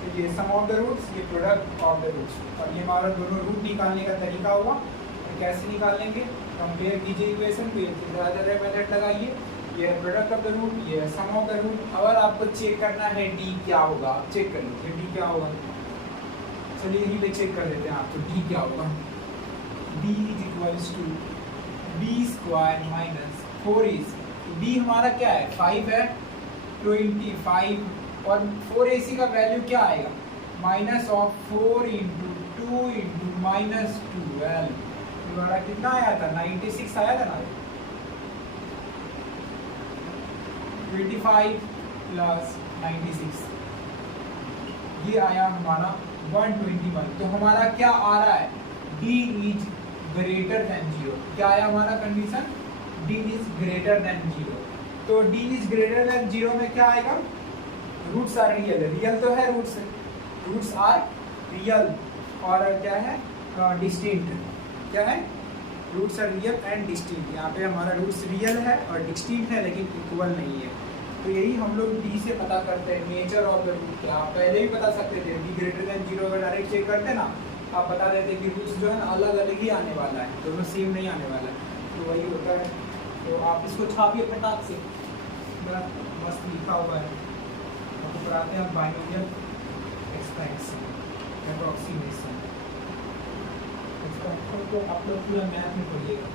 तो ये सम ऑफ द रूट्स, ये प्रोडक्ट ऑफ द रूट्स, और ये हमारा दोनों रूट निकालने का तरीका हुआ। तो कैसे निकालेंगे, कंपेयर कीजिए इक्वेशन को, ये मेथड लगाइए, ये प्रोडक्ट ऑफ द रूट, ये सम ऑफ द रूट। अगर आपको चेक करना है डी क्या होगा, चेक कर लीजिए डी क्या होगा। चलिए यहीं पे चेक कर लेते हैं आपको डी क्या होगा। D is equals to b square minus 4ac, d हमारा क्या है 5 है, 25 और 4ac का वैल्यू क्या आएगा -4 इंटू 2 इंटू -12, हमारा कितना आया था 96 आया था ना। 25 प्लस 96 ये आया हमारा 121। तो हमारा क्या आ रहा है, d इज ग्रेटर देन 0। क्या आया हमारा condition, d is greater than 0। तो d इज ग्रेटर देन 0 में क्या आएगा, रूट्स आर रियल, रियल तो है रूट्स आर रियल, और क्या है डिस्टिंक्ट, क्या है roots are real and distinct. यहाँ पे हमारा रूट्स रियल है और डिस्टिंक्ट है लेकिन इक्वल नहीं है। तो यही हम लोग डी से पता करते हैं नेचर ऑफ द रूट क्या। आप पहले भी बता सकते थे डी ग्रेटर देन 0, अगर डायरेक्ट चेक करते ना आप बता देते कि रूट्स जो है ना अलग अलग ही आने वाला है, दोनों सेम नहीं आने वाला है। तो वही होता है। तो आप इसको छापिए फटाक से, बड़ा मस्त लिखा हुआ है। आपको पढ़ाते हैं बाइनोमियल एक्सपेंशन, अप्रोक्सीमेशन। तो आप लोग पूरा मैथ में पढ़िएगा।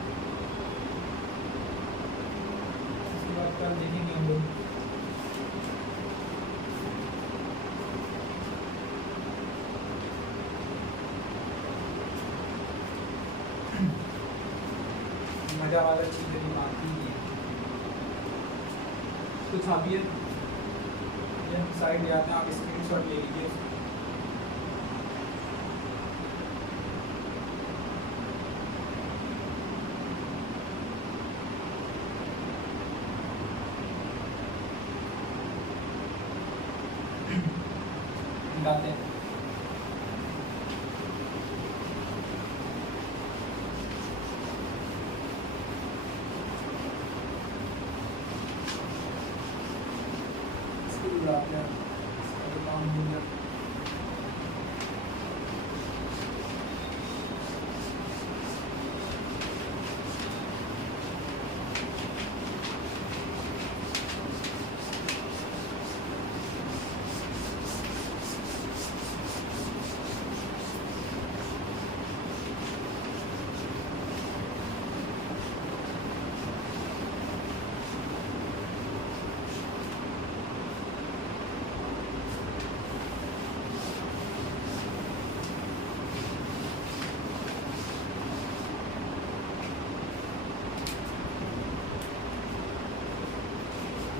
इसके बाद कल देखेंगे हम लोग। मजा वाला चीज मेरी बाकी ही है। तो छापिए, साइड ले आते हैं, आप स्क्रीनशॉट ले लीजिए। लाते हैं लाते हैं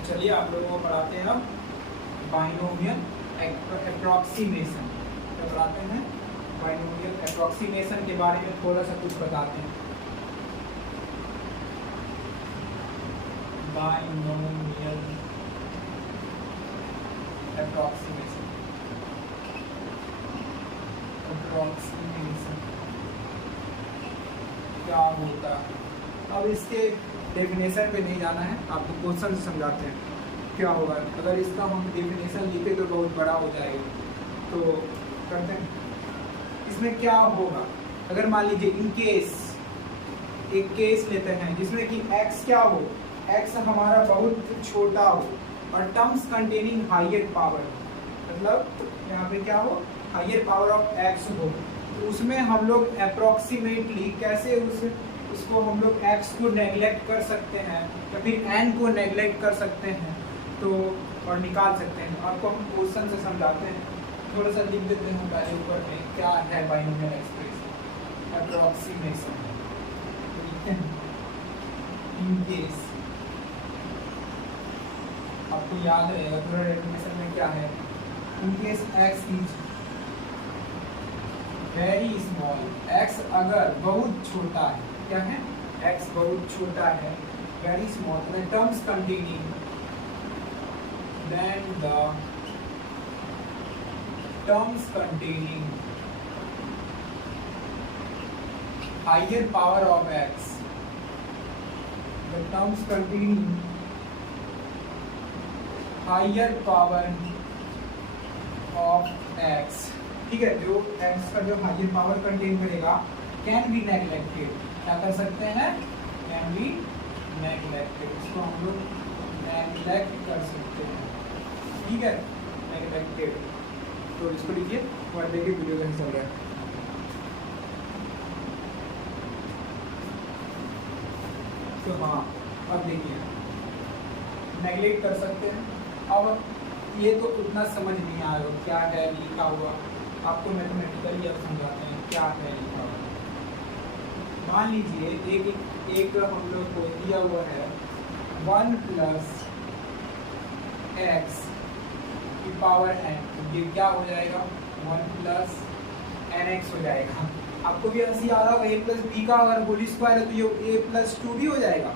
चलिए आप लोगों को पढ़ाते हैं अब बाइनोमियल एप्रोक्सीमेशन। क्या पढ़ाते हैं? बाइनोमियल एप्रोक्सीमेशन के बारे में थोड़ा सा कुछ बताते हैं। बाइनोमियल एप्रोक्सीमेशन क्या होता है? अब इसके डेफिनेशन पे नहीं जाना है, आपको क्वेश्चन से समझाते हैं क्या होगा। अगर इसका हम डेफिनेशन लिखे तो बहुत बड़ा हो जाएगा, तो करते हैं। इसमें क्या होगा, अगर मान लीजिए इन केस एक केस लेते हैं जिसमें कि x क्या हो, x हमारा बहुत छोटा हो और टर्म्स कंटेनिंग हायर पावर, मतलब यहाँ पे क्या हो, हायर पावर ऑफ x हो, तो उसमें हम लोग अप्रोक्सीमेटली कैसे उसको हम लोग x को नेग्लेक्ट कर सकते हैं या फिर n को नेग्लेक्ट कर सकते हैं तो और निकाल सकते हैं। आपको हम क्वेश्चन से समझाते हैं, थोड़ा सा लिख देते हैं पहले ऊपर में क्या है binomial expression approximation. In case आपको याद रहेगा थोड़ा डेफिनेशन में क्या है, in case x is very small, x अगर बहुत छोटा है, क्या है, x बहुत छोटा है, very small, the terms containing then the terms containing higher power of x, the terms containing higher power of x, ठीक है, जो x का जो हायर पावर कंटेन करेगा कैन बी नेग्लेक्टेड, क्या कर सकते हैं, कैन बी नेग्लेक्टेड, इसको हम लोग नेग्लेक्ट कर सकते हैं, ठीक है, नेग्लेक्टेड। तो इसको लिखिए और देखिए वीडियो कैसे चल रहा है। तो हाँ अब देखिए नेग्लेक्ट कर सकते हैं। अब ये तो उतना समझ नहीं आ रहा क्या है लिखा हुआ, आपको मैथमेटिकली अब समझाते हैं क्या है लिखा हुआ। मान लीजिए एक हम लोग को दिया हुआ है 1 प्लस एक्स की पावर n, ये क्या हो जाएगा 1 प्लस एन एक्स हो जाएगा। आपको भी हंसी आ रहा होगा, a प्लस बी का अगर होल स्क्वायर है तो ये a प्लस 2 भी हो जाएगा,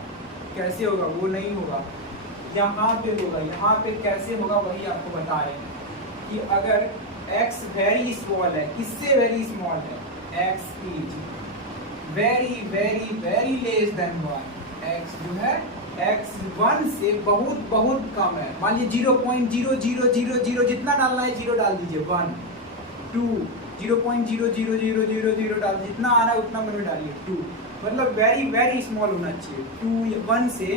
कैसे होगा, वो नहीं होगा, यहाँ पे होगा। यहाँ पे कैसे होगा वही आपको बता रहे हैं कि अगर x वेरी स्मॉल है, किससे वेरी स्मॉल है, x is very very very less than 1, x जो है x 1 से बहुत बहुत कम है। मान लीजिए 0.0000 जितना डालना है 0 डाल दीजिए, 1 2 0.00000 डाल, जितना आ रहा है उतना में डालिए 2, मतलब वेरी वेरी स्मॉल होना चाहिए 2 1 से।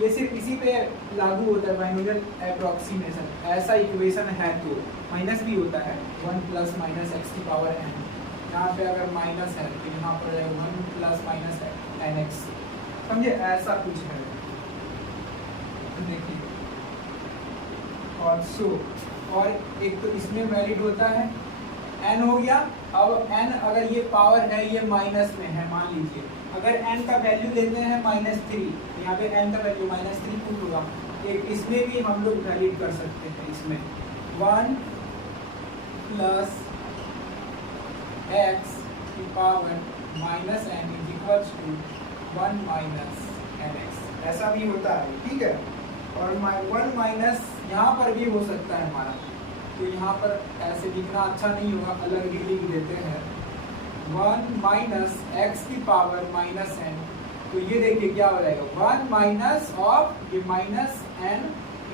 ये सिर्फ इसी पे लागू होता है बाइनोमियल एप्रोक्सीमेशन, ऐसा इक्वेशन है तो माइनस भी होता है 1 प्लस माइनस एक्स की पावर n, यहाँ पे अगर माइनस है तो यहाँ पर जाएगा 1 प्लस माइनस nx, समझे, ऐसा कुछ है। देखिए और एक तो इसमें वैलिड होता है n हो गया। अब n अगर ये पावर है ये माइनस में है, मान लीजिए अगर n का वैल्यू लेते हैं -3, यहाँ पे n का वैल्यू -3 पुट होगा। एक इसमें भी हम लोग वैलिड कर सकते हैं, इसमें 1 प्लस x की power -n equals to 1 minus nx, ऐसा भी होता है, ठीक है। और 1 माइनस यहाँ पर भी हो सकता है हमारा, तो यहाँ पर ऐसे लिखना अच्छा नहीं होगा, अलग ही लिख देते हैं 1 माइनस x की पावर -n। तो ये देखिए क्या हो जाएगा 1 माइनस ऑफ ये माइनस n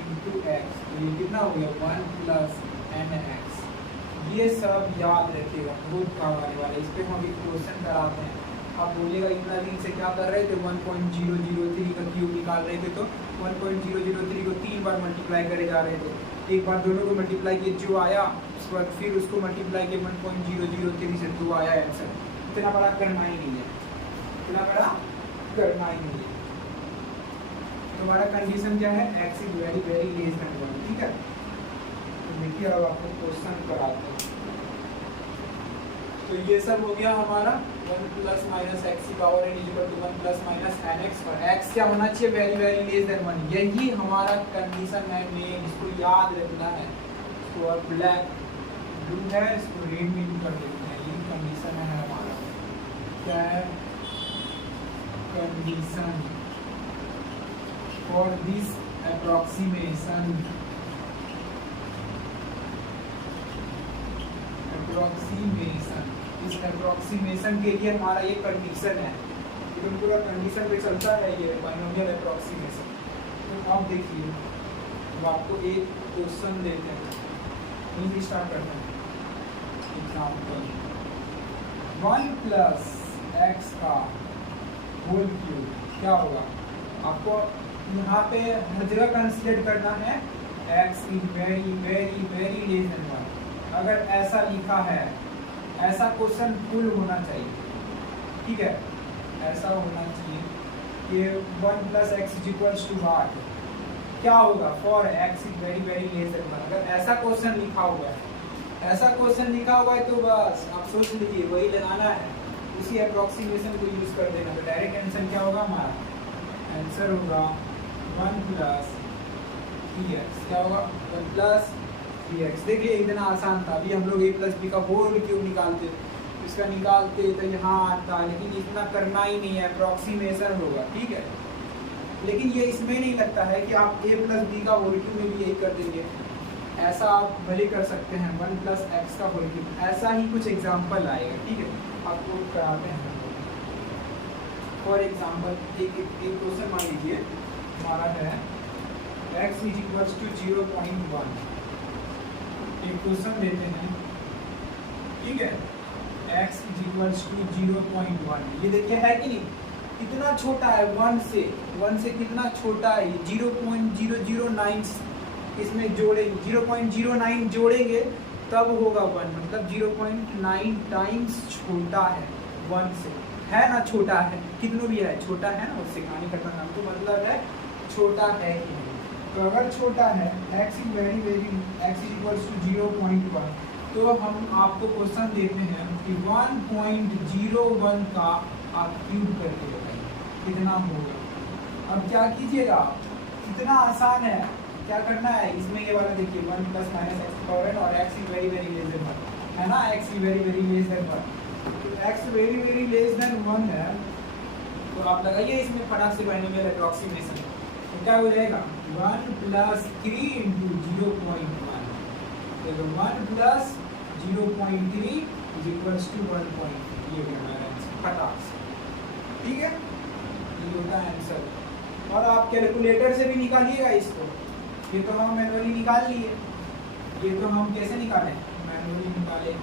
इंटू एक्स, तो ये कितना हो गया 1 प्लस nx। ये सब याद रखिएगा, बहुत काम आने वाला है। इस पर हम एक क्वेश्चन कराते हैं, आप बोलिएगा इतना दिन से क्या कर रहे थे, 1.003 का क्यूब निकाल रहे थे, तो 1.003 को 3 बार मल्टीप्लाई करे जा रहे थे। एक बार दोनों को मल्टीप्लाई किए जो आया, उसके बाद फिर उसको मल्टीप्लाई किए 1.003 से 2 आया आंसर। इतना बड़ा करना ही नहीं है, इतना बड़ा करना ही नहीं है। तो हमारा कंडीशन क्या है, x is very very less than 1, ठीक है। तो देखिए अब आपको क्वेश्चन कराते हैं। तो ये सब हो गया हमारा 1 प्लस माइनस एक्स की power n equal to 1 plus minus nx, और x क्या होना चाहिए, वेरी वेरी लेस देन 1। यही हमारा कंडीशन है मेन, इसको याद रखना है। इसको और ब्लैक ब्लू है, इसको रेड में कर देते हैं। ये कंडीशन है हमारा, क्या है कंडीशन फॉर दिस अप्रोक्सीमेशन इस अप्रोक्सीमेशन के लिए हमारा ये कंडीशन है, एकदम पूरा कंडीशन पे चलता है ये बाइनोमियल अप्रोक्सीमेशन। तो आप देखिए, अब आपको एक क्वेश्चन देते हैं, यही स्टार्ट करते हैं। एग्जाम्पल 1 प्लस एक्स का होल क्यूब क्या होगा, आपको यहाँ पे हर जगह कंसीडर करना है x is very very very less than 1। अगर ऐसा लिखा है, ऐसा क्वेश्चन फुल होना चाहिए, ठीक है, ऐसा होना चाहिए कि 1 plus x is equals to what, क्या होगा for x is very very less than 1। अगर ऐसा क्वेश्चन लिखा हुआ है, ऐसा क्वेश्चन लिखा हुआ है, तो बस आप सोच लीजिए वही लगाना है, उसी अप्रोक्सीमेशन को यूज कर देना। तो डायरेक्ट आंसर क्या होगा हमारा, आंसर होगा 1 प्लस 3x, क्या होगा 1 प्लस 3x। देखिए इतना आसान था, अभी हम लोग a प्लस बी का होल क्यूब निकालते, इसका निकालते तो यहाँ आता, लेकिन इतना करना ही नहीं है, अप्रोक्सीमेशन होगा, ठीक है। लेकिन ये इसमें नहीं लगता है कि आप a प्लस बी का होल क्यूब में भी यही कर देंगे, ऐसा आप भले कर सकते हैं 1 प्लस एक्स का होल क्यूब, ऐसा ही कुछ एग्जाम्पल आएगा, ठीक है। आपको कराते हैं फॉर एग्जाम्पल एक क्वेश्चन मान लीजिए हमारा है x इज इक्वल्स टू 0.1, एक क्वेश्चन देते हैं, ठीक है, x इज इक्वल्स टू 0.1। ये देखिए है कि नहीं, कितना छोटा है 1 से कितना छोटा है, 0.009 इसमें जोड़ेंगे, 0.09 जोड़ेंगे तब होगा 1, मतलब 0.9 टाइम्स छोटा है 1 से, है ना, छोटा है, कितना भी है छोटा है ना, उससे कहानी करना नाम, तो मतलब है छोटा है कि नहीं। तो अगर छोटा है x is very very x is equals to 0.1, तो हम आपको क्वेश्चन देते हैं कि 1.01 का आप क्यूब करके बताइए कितना होगा। अब क्या कीजिएगा, इतना आसान है, क्या करना है, इसमें ये वाला देखिए 1 प्लस माइनस एक्स पावर और x is very very less than 1, है ना, x is very very less than 1, तो x very very less than 1 है, तो आप लगाइए इसमें फटाक से बाइनोमियल अप्रोक्सीमेशन, तो क्या हो जाएगा 1 प्लस 3 इंटू 0.1, तो 1 प्लस 0.3 इज इक्वल्स टू 1.3, ये होगा आंसर फटाक से, ठीक है, ये होता है आंसर। और आप कैलकुलेटर से भी निकालिएगा इसको, ये तो हम मैनुअली निकाल लिए, ये तो हम कैसे निकालें, मैनुअली निकाले।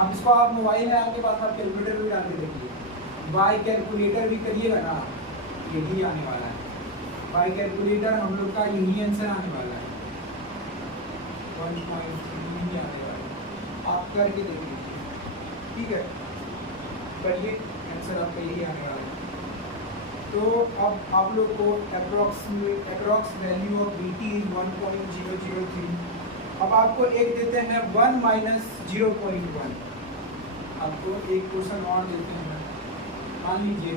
आप इसको आप मोबाइल है आपके पास, आप कैलकुलेटर भी डाल के देखिए, बाय कैलकुलेटर भी करिएगा ना, यही आने वाला है, बाय कैलकुलेटर हम लोग का यही आंसर आने वाला है, 1.3 आने वाला है। आप करके देखिए, ठीक है। करिए, आंसर आपका यही आने वाला है। तो अब आप लोग को approx value of b t is 1.003। अब आपको एक देते हैं 1 माइनस 0.1। आपको एक क्वेश्चन और देते हैं, मान लीजिए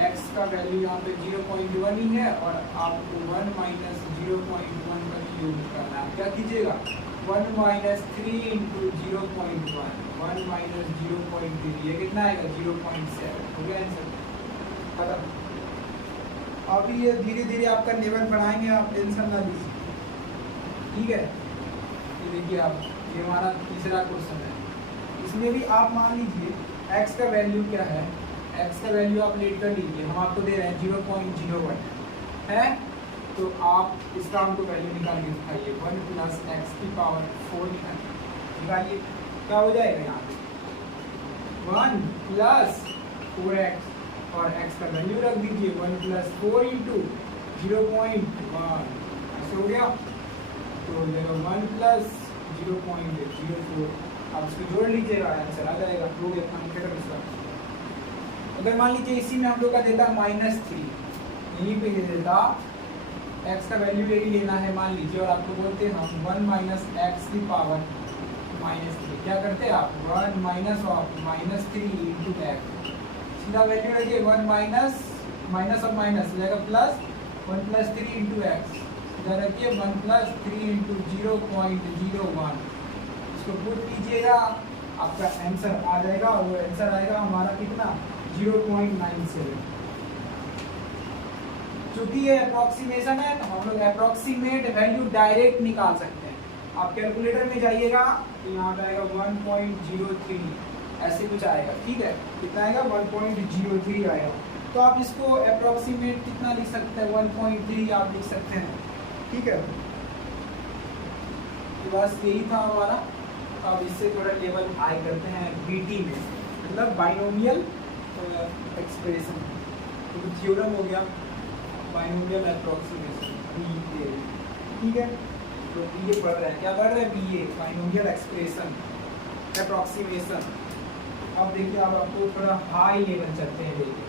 x का वैल्यू यहाँ पे 0.1 ही है और आपको 1 माइनस 0.1 का क्यूब करना है। क्या कीजिएगा, 1 माइनस 3 इंटू 0.1, 1 माइनस 0.3, ये कितना आएगा 0.7। हो गया आंसर, खत्म। अभी ये धीरे धीरे आपका लेवल बढ़ाएंगे, आप टेंशन ना लीजिए, ठीक है। ये देखिए आप, ये हमारा तीसरा क्वेश्चन है। इसमें भी आप मान लीजिए x का वैल्यू क्या है, x का वैल्यू आप लेट कर लीजिए, हम आपको दे रहे हैं 0.01 है, तो आप इसका हमको वैल्यू निकाल के दिखाइए। 1 प्लस एक्स की पावर 4 निकालिए, क्या हो जाएगा यहाँ पे 1 प्लस 4x और x का वैल्यू रख दीजिए 1 प्लस 4 इंटू 0.1, ऐसे हो गया। तो हो जाएगा 1 प्लस 0.04, आप इसको जोड़ लीजिएगा, आंसर आ जाएगा। हो गया कॉन्फिगर इसका। अगर मान लीजिए इसी में हम लोग का देता -3, यहीं पे दे देता x का वैल्यू यही लेना है मान लीजिए, और आपको बोलते हैं हम 1 माइनस एक्स की पावर -3। क्या करते हैं आप, 1 माइनस ऑफ -3 इंटू एक्स, सीधा वैल्यू रखिए 1 माइनस माइनस और माइनस हो जाएगा प्लस 1 प्लस 3 इंटू एक्स, सीधा रखिए 1 प्लस 3 इंटू 0.01, इसको पुट कीजिएगा, आपका आंसर आ जाएगा। और वो आंसर आएगा हमारा कितना 0.97। चूंकि ये अप्रोक्सीमेशन है तो हम लोग अप्रोक्सीमेट वैल्यू डायरेक्ट निकाल सकते हैं। आप कैलकुलेटर में जाइएगा तो यहाँ पे आएगा 1.03, ऐसे कुछ आएगा, ठीक है। कितना आएगा 1.03 आएगा। तो आप इसको अप्रोक्सीमेट कितना लिख सकते हैं, 1.3 आप लिख सकते हैं, ठीक है। तो बस यही था हमारा। अब इससे थोड़ा लेवल हाई करते हैं बीटी में, मतलब बाइनोमियल एक्सप्रेशन, तो थ्योरम हो गया बाइनोमियल अप्रोक्सीमेशन, ठीक है। तो ये पढ़ रहे हैं, क्या पढ़ रहे हैं, बीए बाइनोमियल एक्सप्रेशन अप्रोक्सीमेशन। अब देखिए अब आपको थोड़ा हाई लेवल चलते हैं, देखिए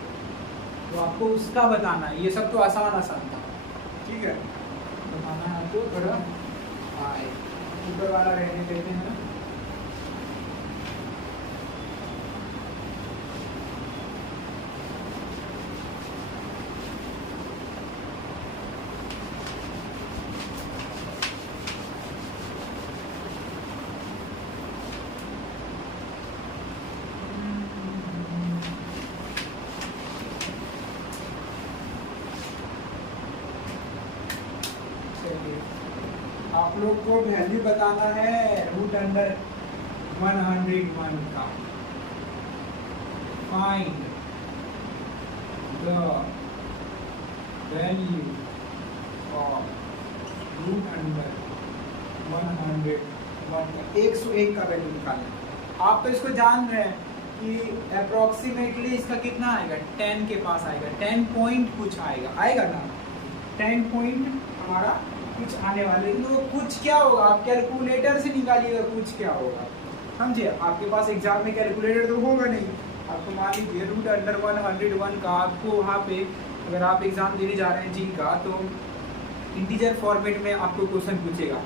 तो आपको उसका बताना है। ये सब तो आसान था, ठीक है, बताना है आपको थोड़ा हाई, ऊपर वाला रहने देते हैं। आप लोग को वैल्यू बताना है √101 का। फाइंड द वैल्यू ऑफ √101 का 101 का वैल्यू निकालना। आप तो इसको जान रहे हैं कि अप्रोक्सीमेटली इसका कितना आएगा, 10 के पास आएगा, 10 पॉइंट कुछ आएगा ना, 10 पॉइंट हमारा कुछ आने वाले। लेकिन वो कुछ क्या होगा, आप कैलकुलेटर से निकालिएगा कुछ क्या होगा, समझे। आपके पास एग्जाम में कैलकुलेटर तो होगा नहीं। आपको मान लीजिए √101 का आपको वहाँ पे, अगर आप एग्जाम देने जा रहे हैं जी का, तो इंटीजर फॉर्मेट में आपको क्वेश्चन पूछेगा,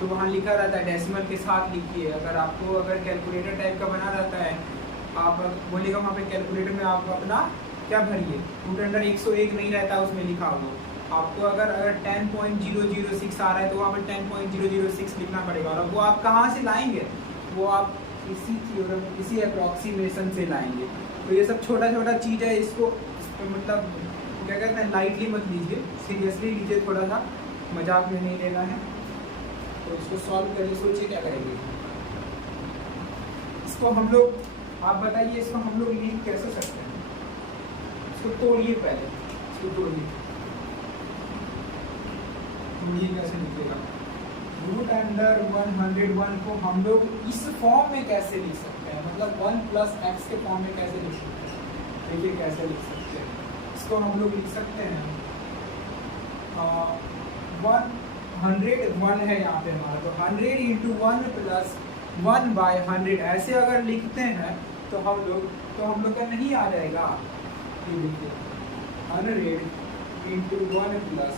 तो वहाँ लिखा रहता है डेसिमल के साथ लिखिए। अगर कैलकुलेटर टाइप का बना रहता है, आप बोलेगा वहाँ पे कैलकुलेटर में आप अपना क्या भरिए, √101 नहीं रहता उसमें लिखा हुआ। आपको अगर 10.006 आ रहा है तो वहाँ पर 10.006 लिखना पड़ेगा। और वो आप कहाँ से लाएंगे, वो आप इसी थ्योरम, इसी अप्रोक्सीमेशन से लाएंगे। तो ये सब छोटा छोटा चीज़ है, इसको मतलब क्या कहते हैं, लाइटली मत लीजिए, सीरियसली लीजिए, थोड़ा सा मजाक में नहीं लेना है। तो इसको सॉल्व करिए, सोचिए क्या करेंगे इसको हम लोग। आप बताइए इसको हम लोग लीड कैसे सकते हैं, इसको तोड़िए, पहले इसको तोड़िए, ये कैसे लिखेगा, √101 को हम लोग इस फॉर्म में कैसे लिख सकते हैं, मतलब 1 प्लस एक्स के फॉर्म में कैसे लिख सकते हैं। देखिए कैसे लिख सकते हैं, इसको हम लोग लिख सकते हैं 101 है यहाँ पे हमारा, तो 100 इंटू 1 प्लस 1/100 ऐसे अगर लिखते हैं तो हम लोग का नहीं आ जाएगा। ये देखिए 100 इंटू 1 प्लस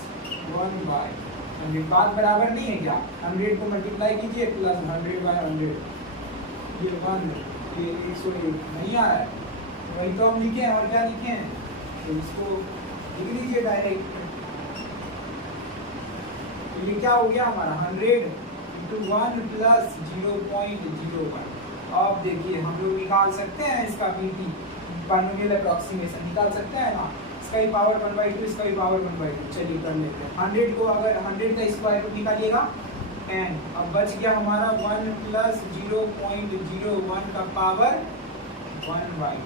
1/100 बात बराबर नहीं है क्या? 100 को मल्टीप्लाई कीजिए प्लस 100/100 ये 1 ये 101 नहीं आ रहा है, वही तो हम लिखे हैं और क्या लिखे हैं, तो इसको लिख लीजिए डायरेक्ट। तो ये क्या हो गया हमारा 100 इंटू 1 प्लस 0.01। अब देखिए हम लोग निकाल सकते हैं इसका बीटी बाइनोमियल अप्रॉक्सीमेशन निकाल सकते हैं ना, इसका ही पावर 1/2 इसका ही पावर 1/2। चलिए कर लेते हैं। 100 को अगर 100 का स्क्वायर रूट निकालिएगा 10, अब बच गया हमारा 1 प्लस 0.01 का पावर 1/2।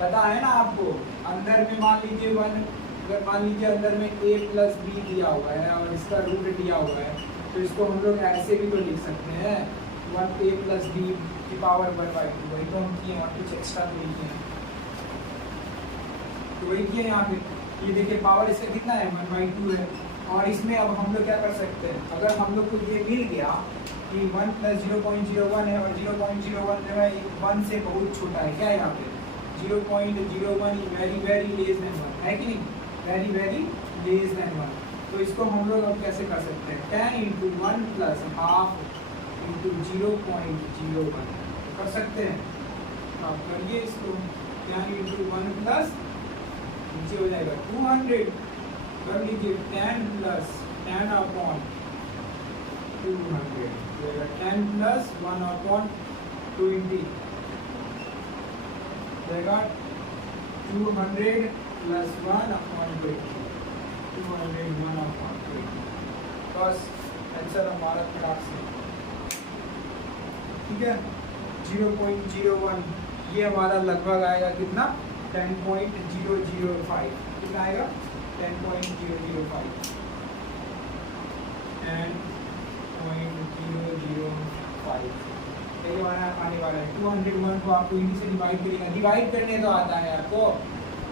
पता है ना आपको, अंदर में मान लीजिए 1, अगर मान लीजिए अंदर में a प्लस बी दिया हुआ है और इसका रूट दिया हुआ है, तो इसको हम लोग ऐसे भी तो लिख सकते हैं 1a प्लस बी की पावर 1/2। वही तो हम किए और कुछ एक्स्ट्रा तो नहीं किए, तो वही किए यहाँ पे। ये देखिए पावर इसका कितना है 1/2 है। और इसमें अब हम लोग क्या कर सकते हैं, अगर हम लोग को ये मिल गया कि 1 प्लस 0.01 है और 0.01 जो है 1 से बहुत छोटा है, क्या है यहाँ पे 0.01 वेरी लेस देन 1 है कि नहीं, वेरी लेस देन 1। तो इसको हम लोग अब कैसे कर सकते हैं 10 इंटू 1 प्लस हाफ इंटू 0.01 कर सकते हैं। आप करिए इसको 10 इंटू 1 प्लस नीचे हो जाएगा 200, कर लीजिए 10 प्लस 10 अपॉन 200 10 प्लस 1/20 देगा 200 प्लस 1/20 201/20। बस आंसर हमारा खराब से ठीक है 0.01। ये हमारा लगभग आएगा कितना 10.005। कितना आएगा 10.005 10.005। ये हमारा आने वाला है 201 को आपको इन्हीं से डिवाइड करेगा, डिवाइड करने तो आता है आपको,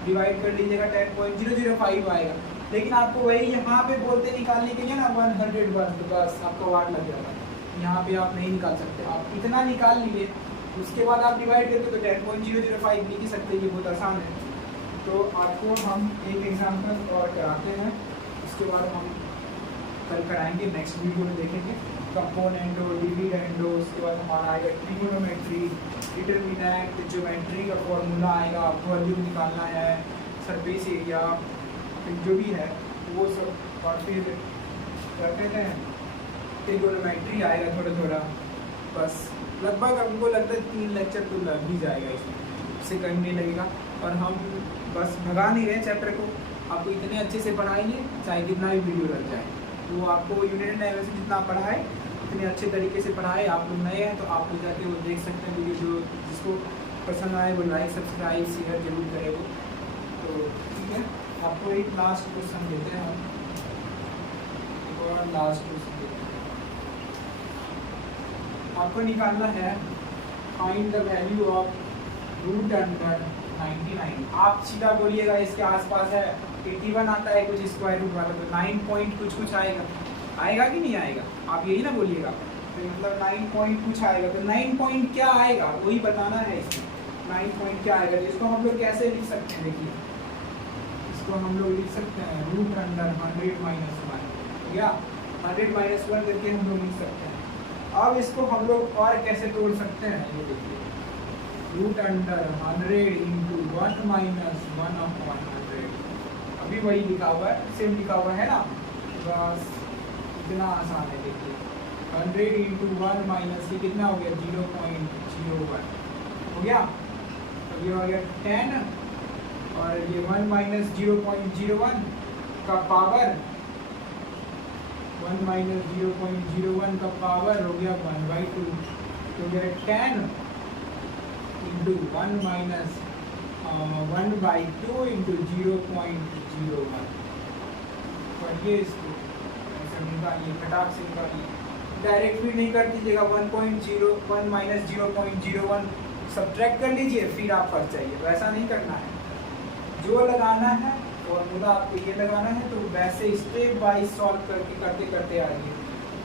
डिवाइड कर लीजिएगा 10.005 आएगा। लेकिन आपको वही यहाँ पे बोलते निकालने के लिए ना 101, तो बस आपका वाट लग जाएगा, यहाँ पे आप नहीं निकाल सकते। आप इतना निकाल लिए उसके बाद आप डिवाइड करते तो 10.005 लिख ही सकते, ये बहुत आसान है। तो आपको हम एक एग्जाम्पल और कराते हैं, उसके बाद हम कल कराएंगे, नेक्स्ट वीडियो में देखेंगे कंपोनेंटो डिविडेंडो। उसके बाद हमारा आएगा ट्रिगोनोमेट्री, डिटरमिनेंट, ज्योमेट्री का फॉर्मूला आएगा, वॉल्यूम निकालना है, सरफेस एरिया जो भी है वो सब, और फिर क्या कहते हैं ट्रिगोनोमेट्री आएगा थोड़ा। बस लगभग हमको लगता है 3 लेक्चर तो लग ही जाएगा इसमें, इससे करने लगेगा। और हम बस भगा नहीं रहे चैप्टर को, आपको इतने अच्छे से पढ़ाएंगे चाहे कितना भी वीडियो लग जाए। तो आपको यूनिट लेवल से जितना पढ़ाए इतने अच्छे तरीके से पढ़ाए। आप लोग नए हैं तो आप लोग जाके वो देख सकते हैं वीडियो, जो जिसको पसंद आए वो लाइक सब्सक्राइब शेयर जरूर करे वो। तो ठीक है, आपको एक लास्ट क्वेश्चन देते हैं हम, एक और लास्ट क्वेश्चन देते हैं। आपको निकालना है find the value of root under 99। आप सीधा बोलिएगा इसके आसपास है 81 आता है कुछ स्क्वायर रूट वाला, तो 9 पॉइंट कुछ आएगा, आएगा कि नहीं आएगा, आप यही ना बोलिएगा। तो मतलब 9 पॉइंट कुछ आएगा, तो 9 पॉइंट क्या आएगा वही बताना है इसमें, 9 पॉइंट क्या आएगा। इसको हम लोग कैसे लिख सकते हैं, देखिए इसको हम लोग लिख सकते हैं रूट अंडर 100 माइनस 1 या 100 माइनस 1 करके हम लोग लिख सकते हैं। अब इसको हम लोग और कैसे तोड़ सकते हैं, ये देखिए रूट अंडर 100 इंटू 1 माइनस 1/100। अभी वही लिखा हुआ है, सेम लिखा हुआ है ना, बस इतना आसान है। देखिए 100 इंटू 1 माइनस ये कितना हो गया 0.01 हो गया, तो ये हो गया 10 और ये 1 माइनस 0.01 का पावर 1 माइनस 0.01 का पावर हो गया 1/2, तो हो गया 10 इंटू 1 माइनस 1/2 इंटू 0.01। पढ़िए इसको ऐसे निकालिए, फटाक से निकालिए, डायरेक्ट भी नहीं कर दीजिएगा। 1 माइनस 0.01 सब्ट्रैक्ट कर लीजिए फिर आप कर चाहिए, वैसा नहीं करना है। जो लगाना है फॉर्मूला आपको ये लगाना है, तो वैसे स्टेप बाय सॉल्व करके करते आइए।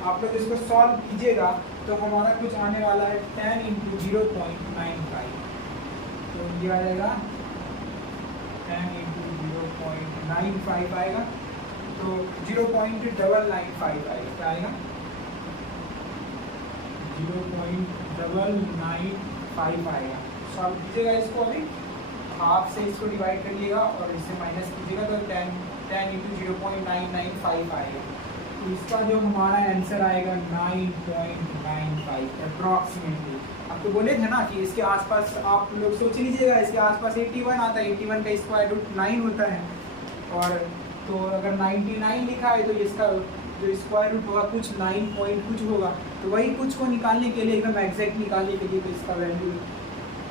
आप लोग इसको सॉल्व कीजिएगा तो हमारा कुछ आने वाला है 10 इंटू 0.95, तो ये आ जाएगा 10 इंटू 0.95 आएगा, तो 0.995 आएगा, क्या आएगा 0.995 आएगा। सॉल्व कीजिएगा इसको, अभी हाफ से इसको डिवाइड करिएगा और इससे माइनस कीजिएगा, तो 10 इंटू 0.995 आएगा। तो इसका जो हमारा आंसर आएगा 9.95 अप्रॉक्सीमेटली। आपको बोले थे ना कि इसके आसपास आप लोग सोच लीजिएगा, इसके आसपास 81 आता है, 81 का स्क्वायर रूट 9 होता है, और तो अगर 99 लिखा है तो इसका जो स्क्वायर रूट होगा कुछ 9 पॉइंट कुछ होगा, तो वही कुछ को निकालने के लिए, एकदम एग्जैक्ट निकालने के लिए, तो इसका वैल्यू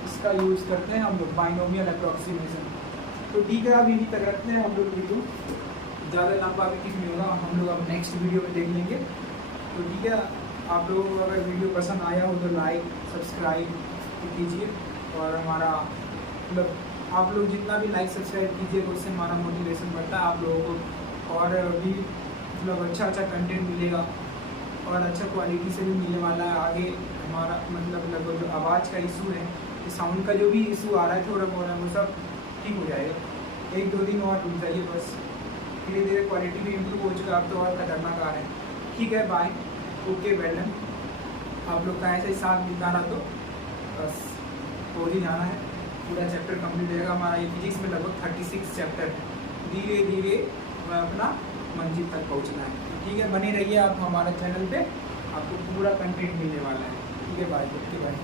इसका यूज़ करते हैं हम लोग, बाइनोमियल अप्रॉक्सीमेशन। तो ठीक है, अब यहीं तक रखते हैं हम लोग वीडियो, ज़्यादा लंबा भी किस नहीं होगा, हम लोग अब नेक्स्ट वीडियो में देख लेंगे। तो ठीक है, आप लोगों को अगर वीडियो पसंद आया हो तो लाइक सब्सक्राइब कीजिए, और हमारा मतलब आप लोग जितना भी लाइक सब्सक्राइब कीजिएगा उससे हमारा मोटिवेशन बढ़ता है, आप लोगों को और भी मतलब अच्छा कंटेंट मिलेगा और अच्छा क्वालिटी से भी मिलने वाला है आगे। हमारा मतलब लगभग जो आवाज़ का इशू है, साउंड का जो भी इशू आ रहा है थोड़ा बहुत, वो सब ठीक हो जाएगा, 1-2 दिन और रुक जाइए बस, धीरे धीरे क्वालिटी भी इम्प्रूव हो चुका है, अब तो और खतरनाक आ रहे हैं। ठीक है, बाय, ओके, वेल डन। आप लोग का ऐसे ही साथ मिलता रहा तो बस हो ही जाना है, पूरा चैप्टर कंप्लीट हो जाएगा हमारा। ये फिजिक्स में लगभग 36 चैप्टर है, धीरे धीरे अपना मंजिल तक पहुंचना है। तो ठीक है, बने रहिए आप हमारे चैनल पे, आपको पूरा कंटेंट मिलने वाला है। ठीक है, बाय, ओके, बाय।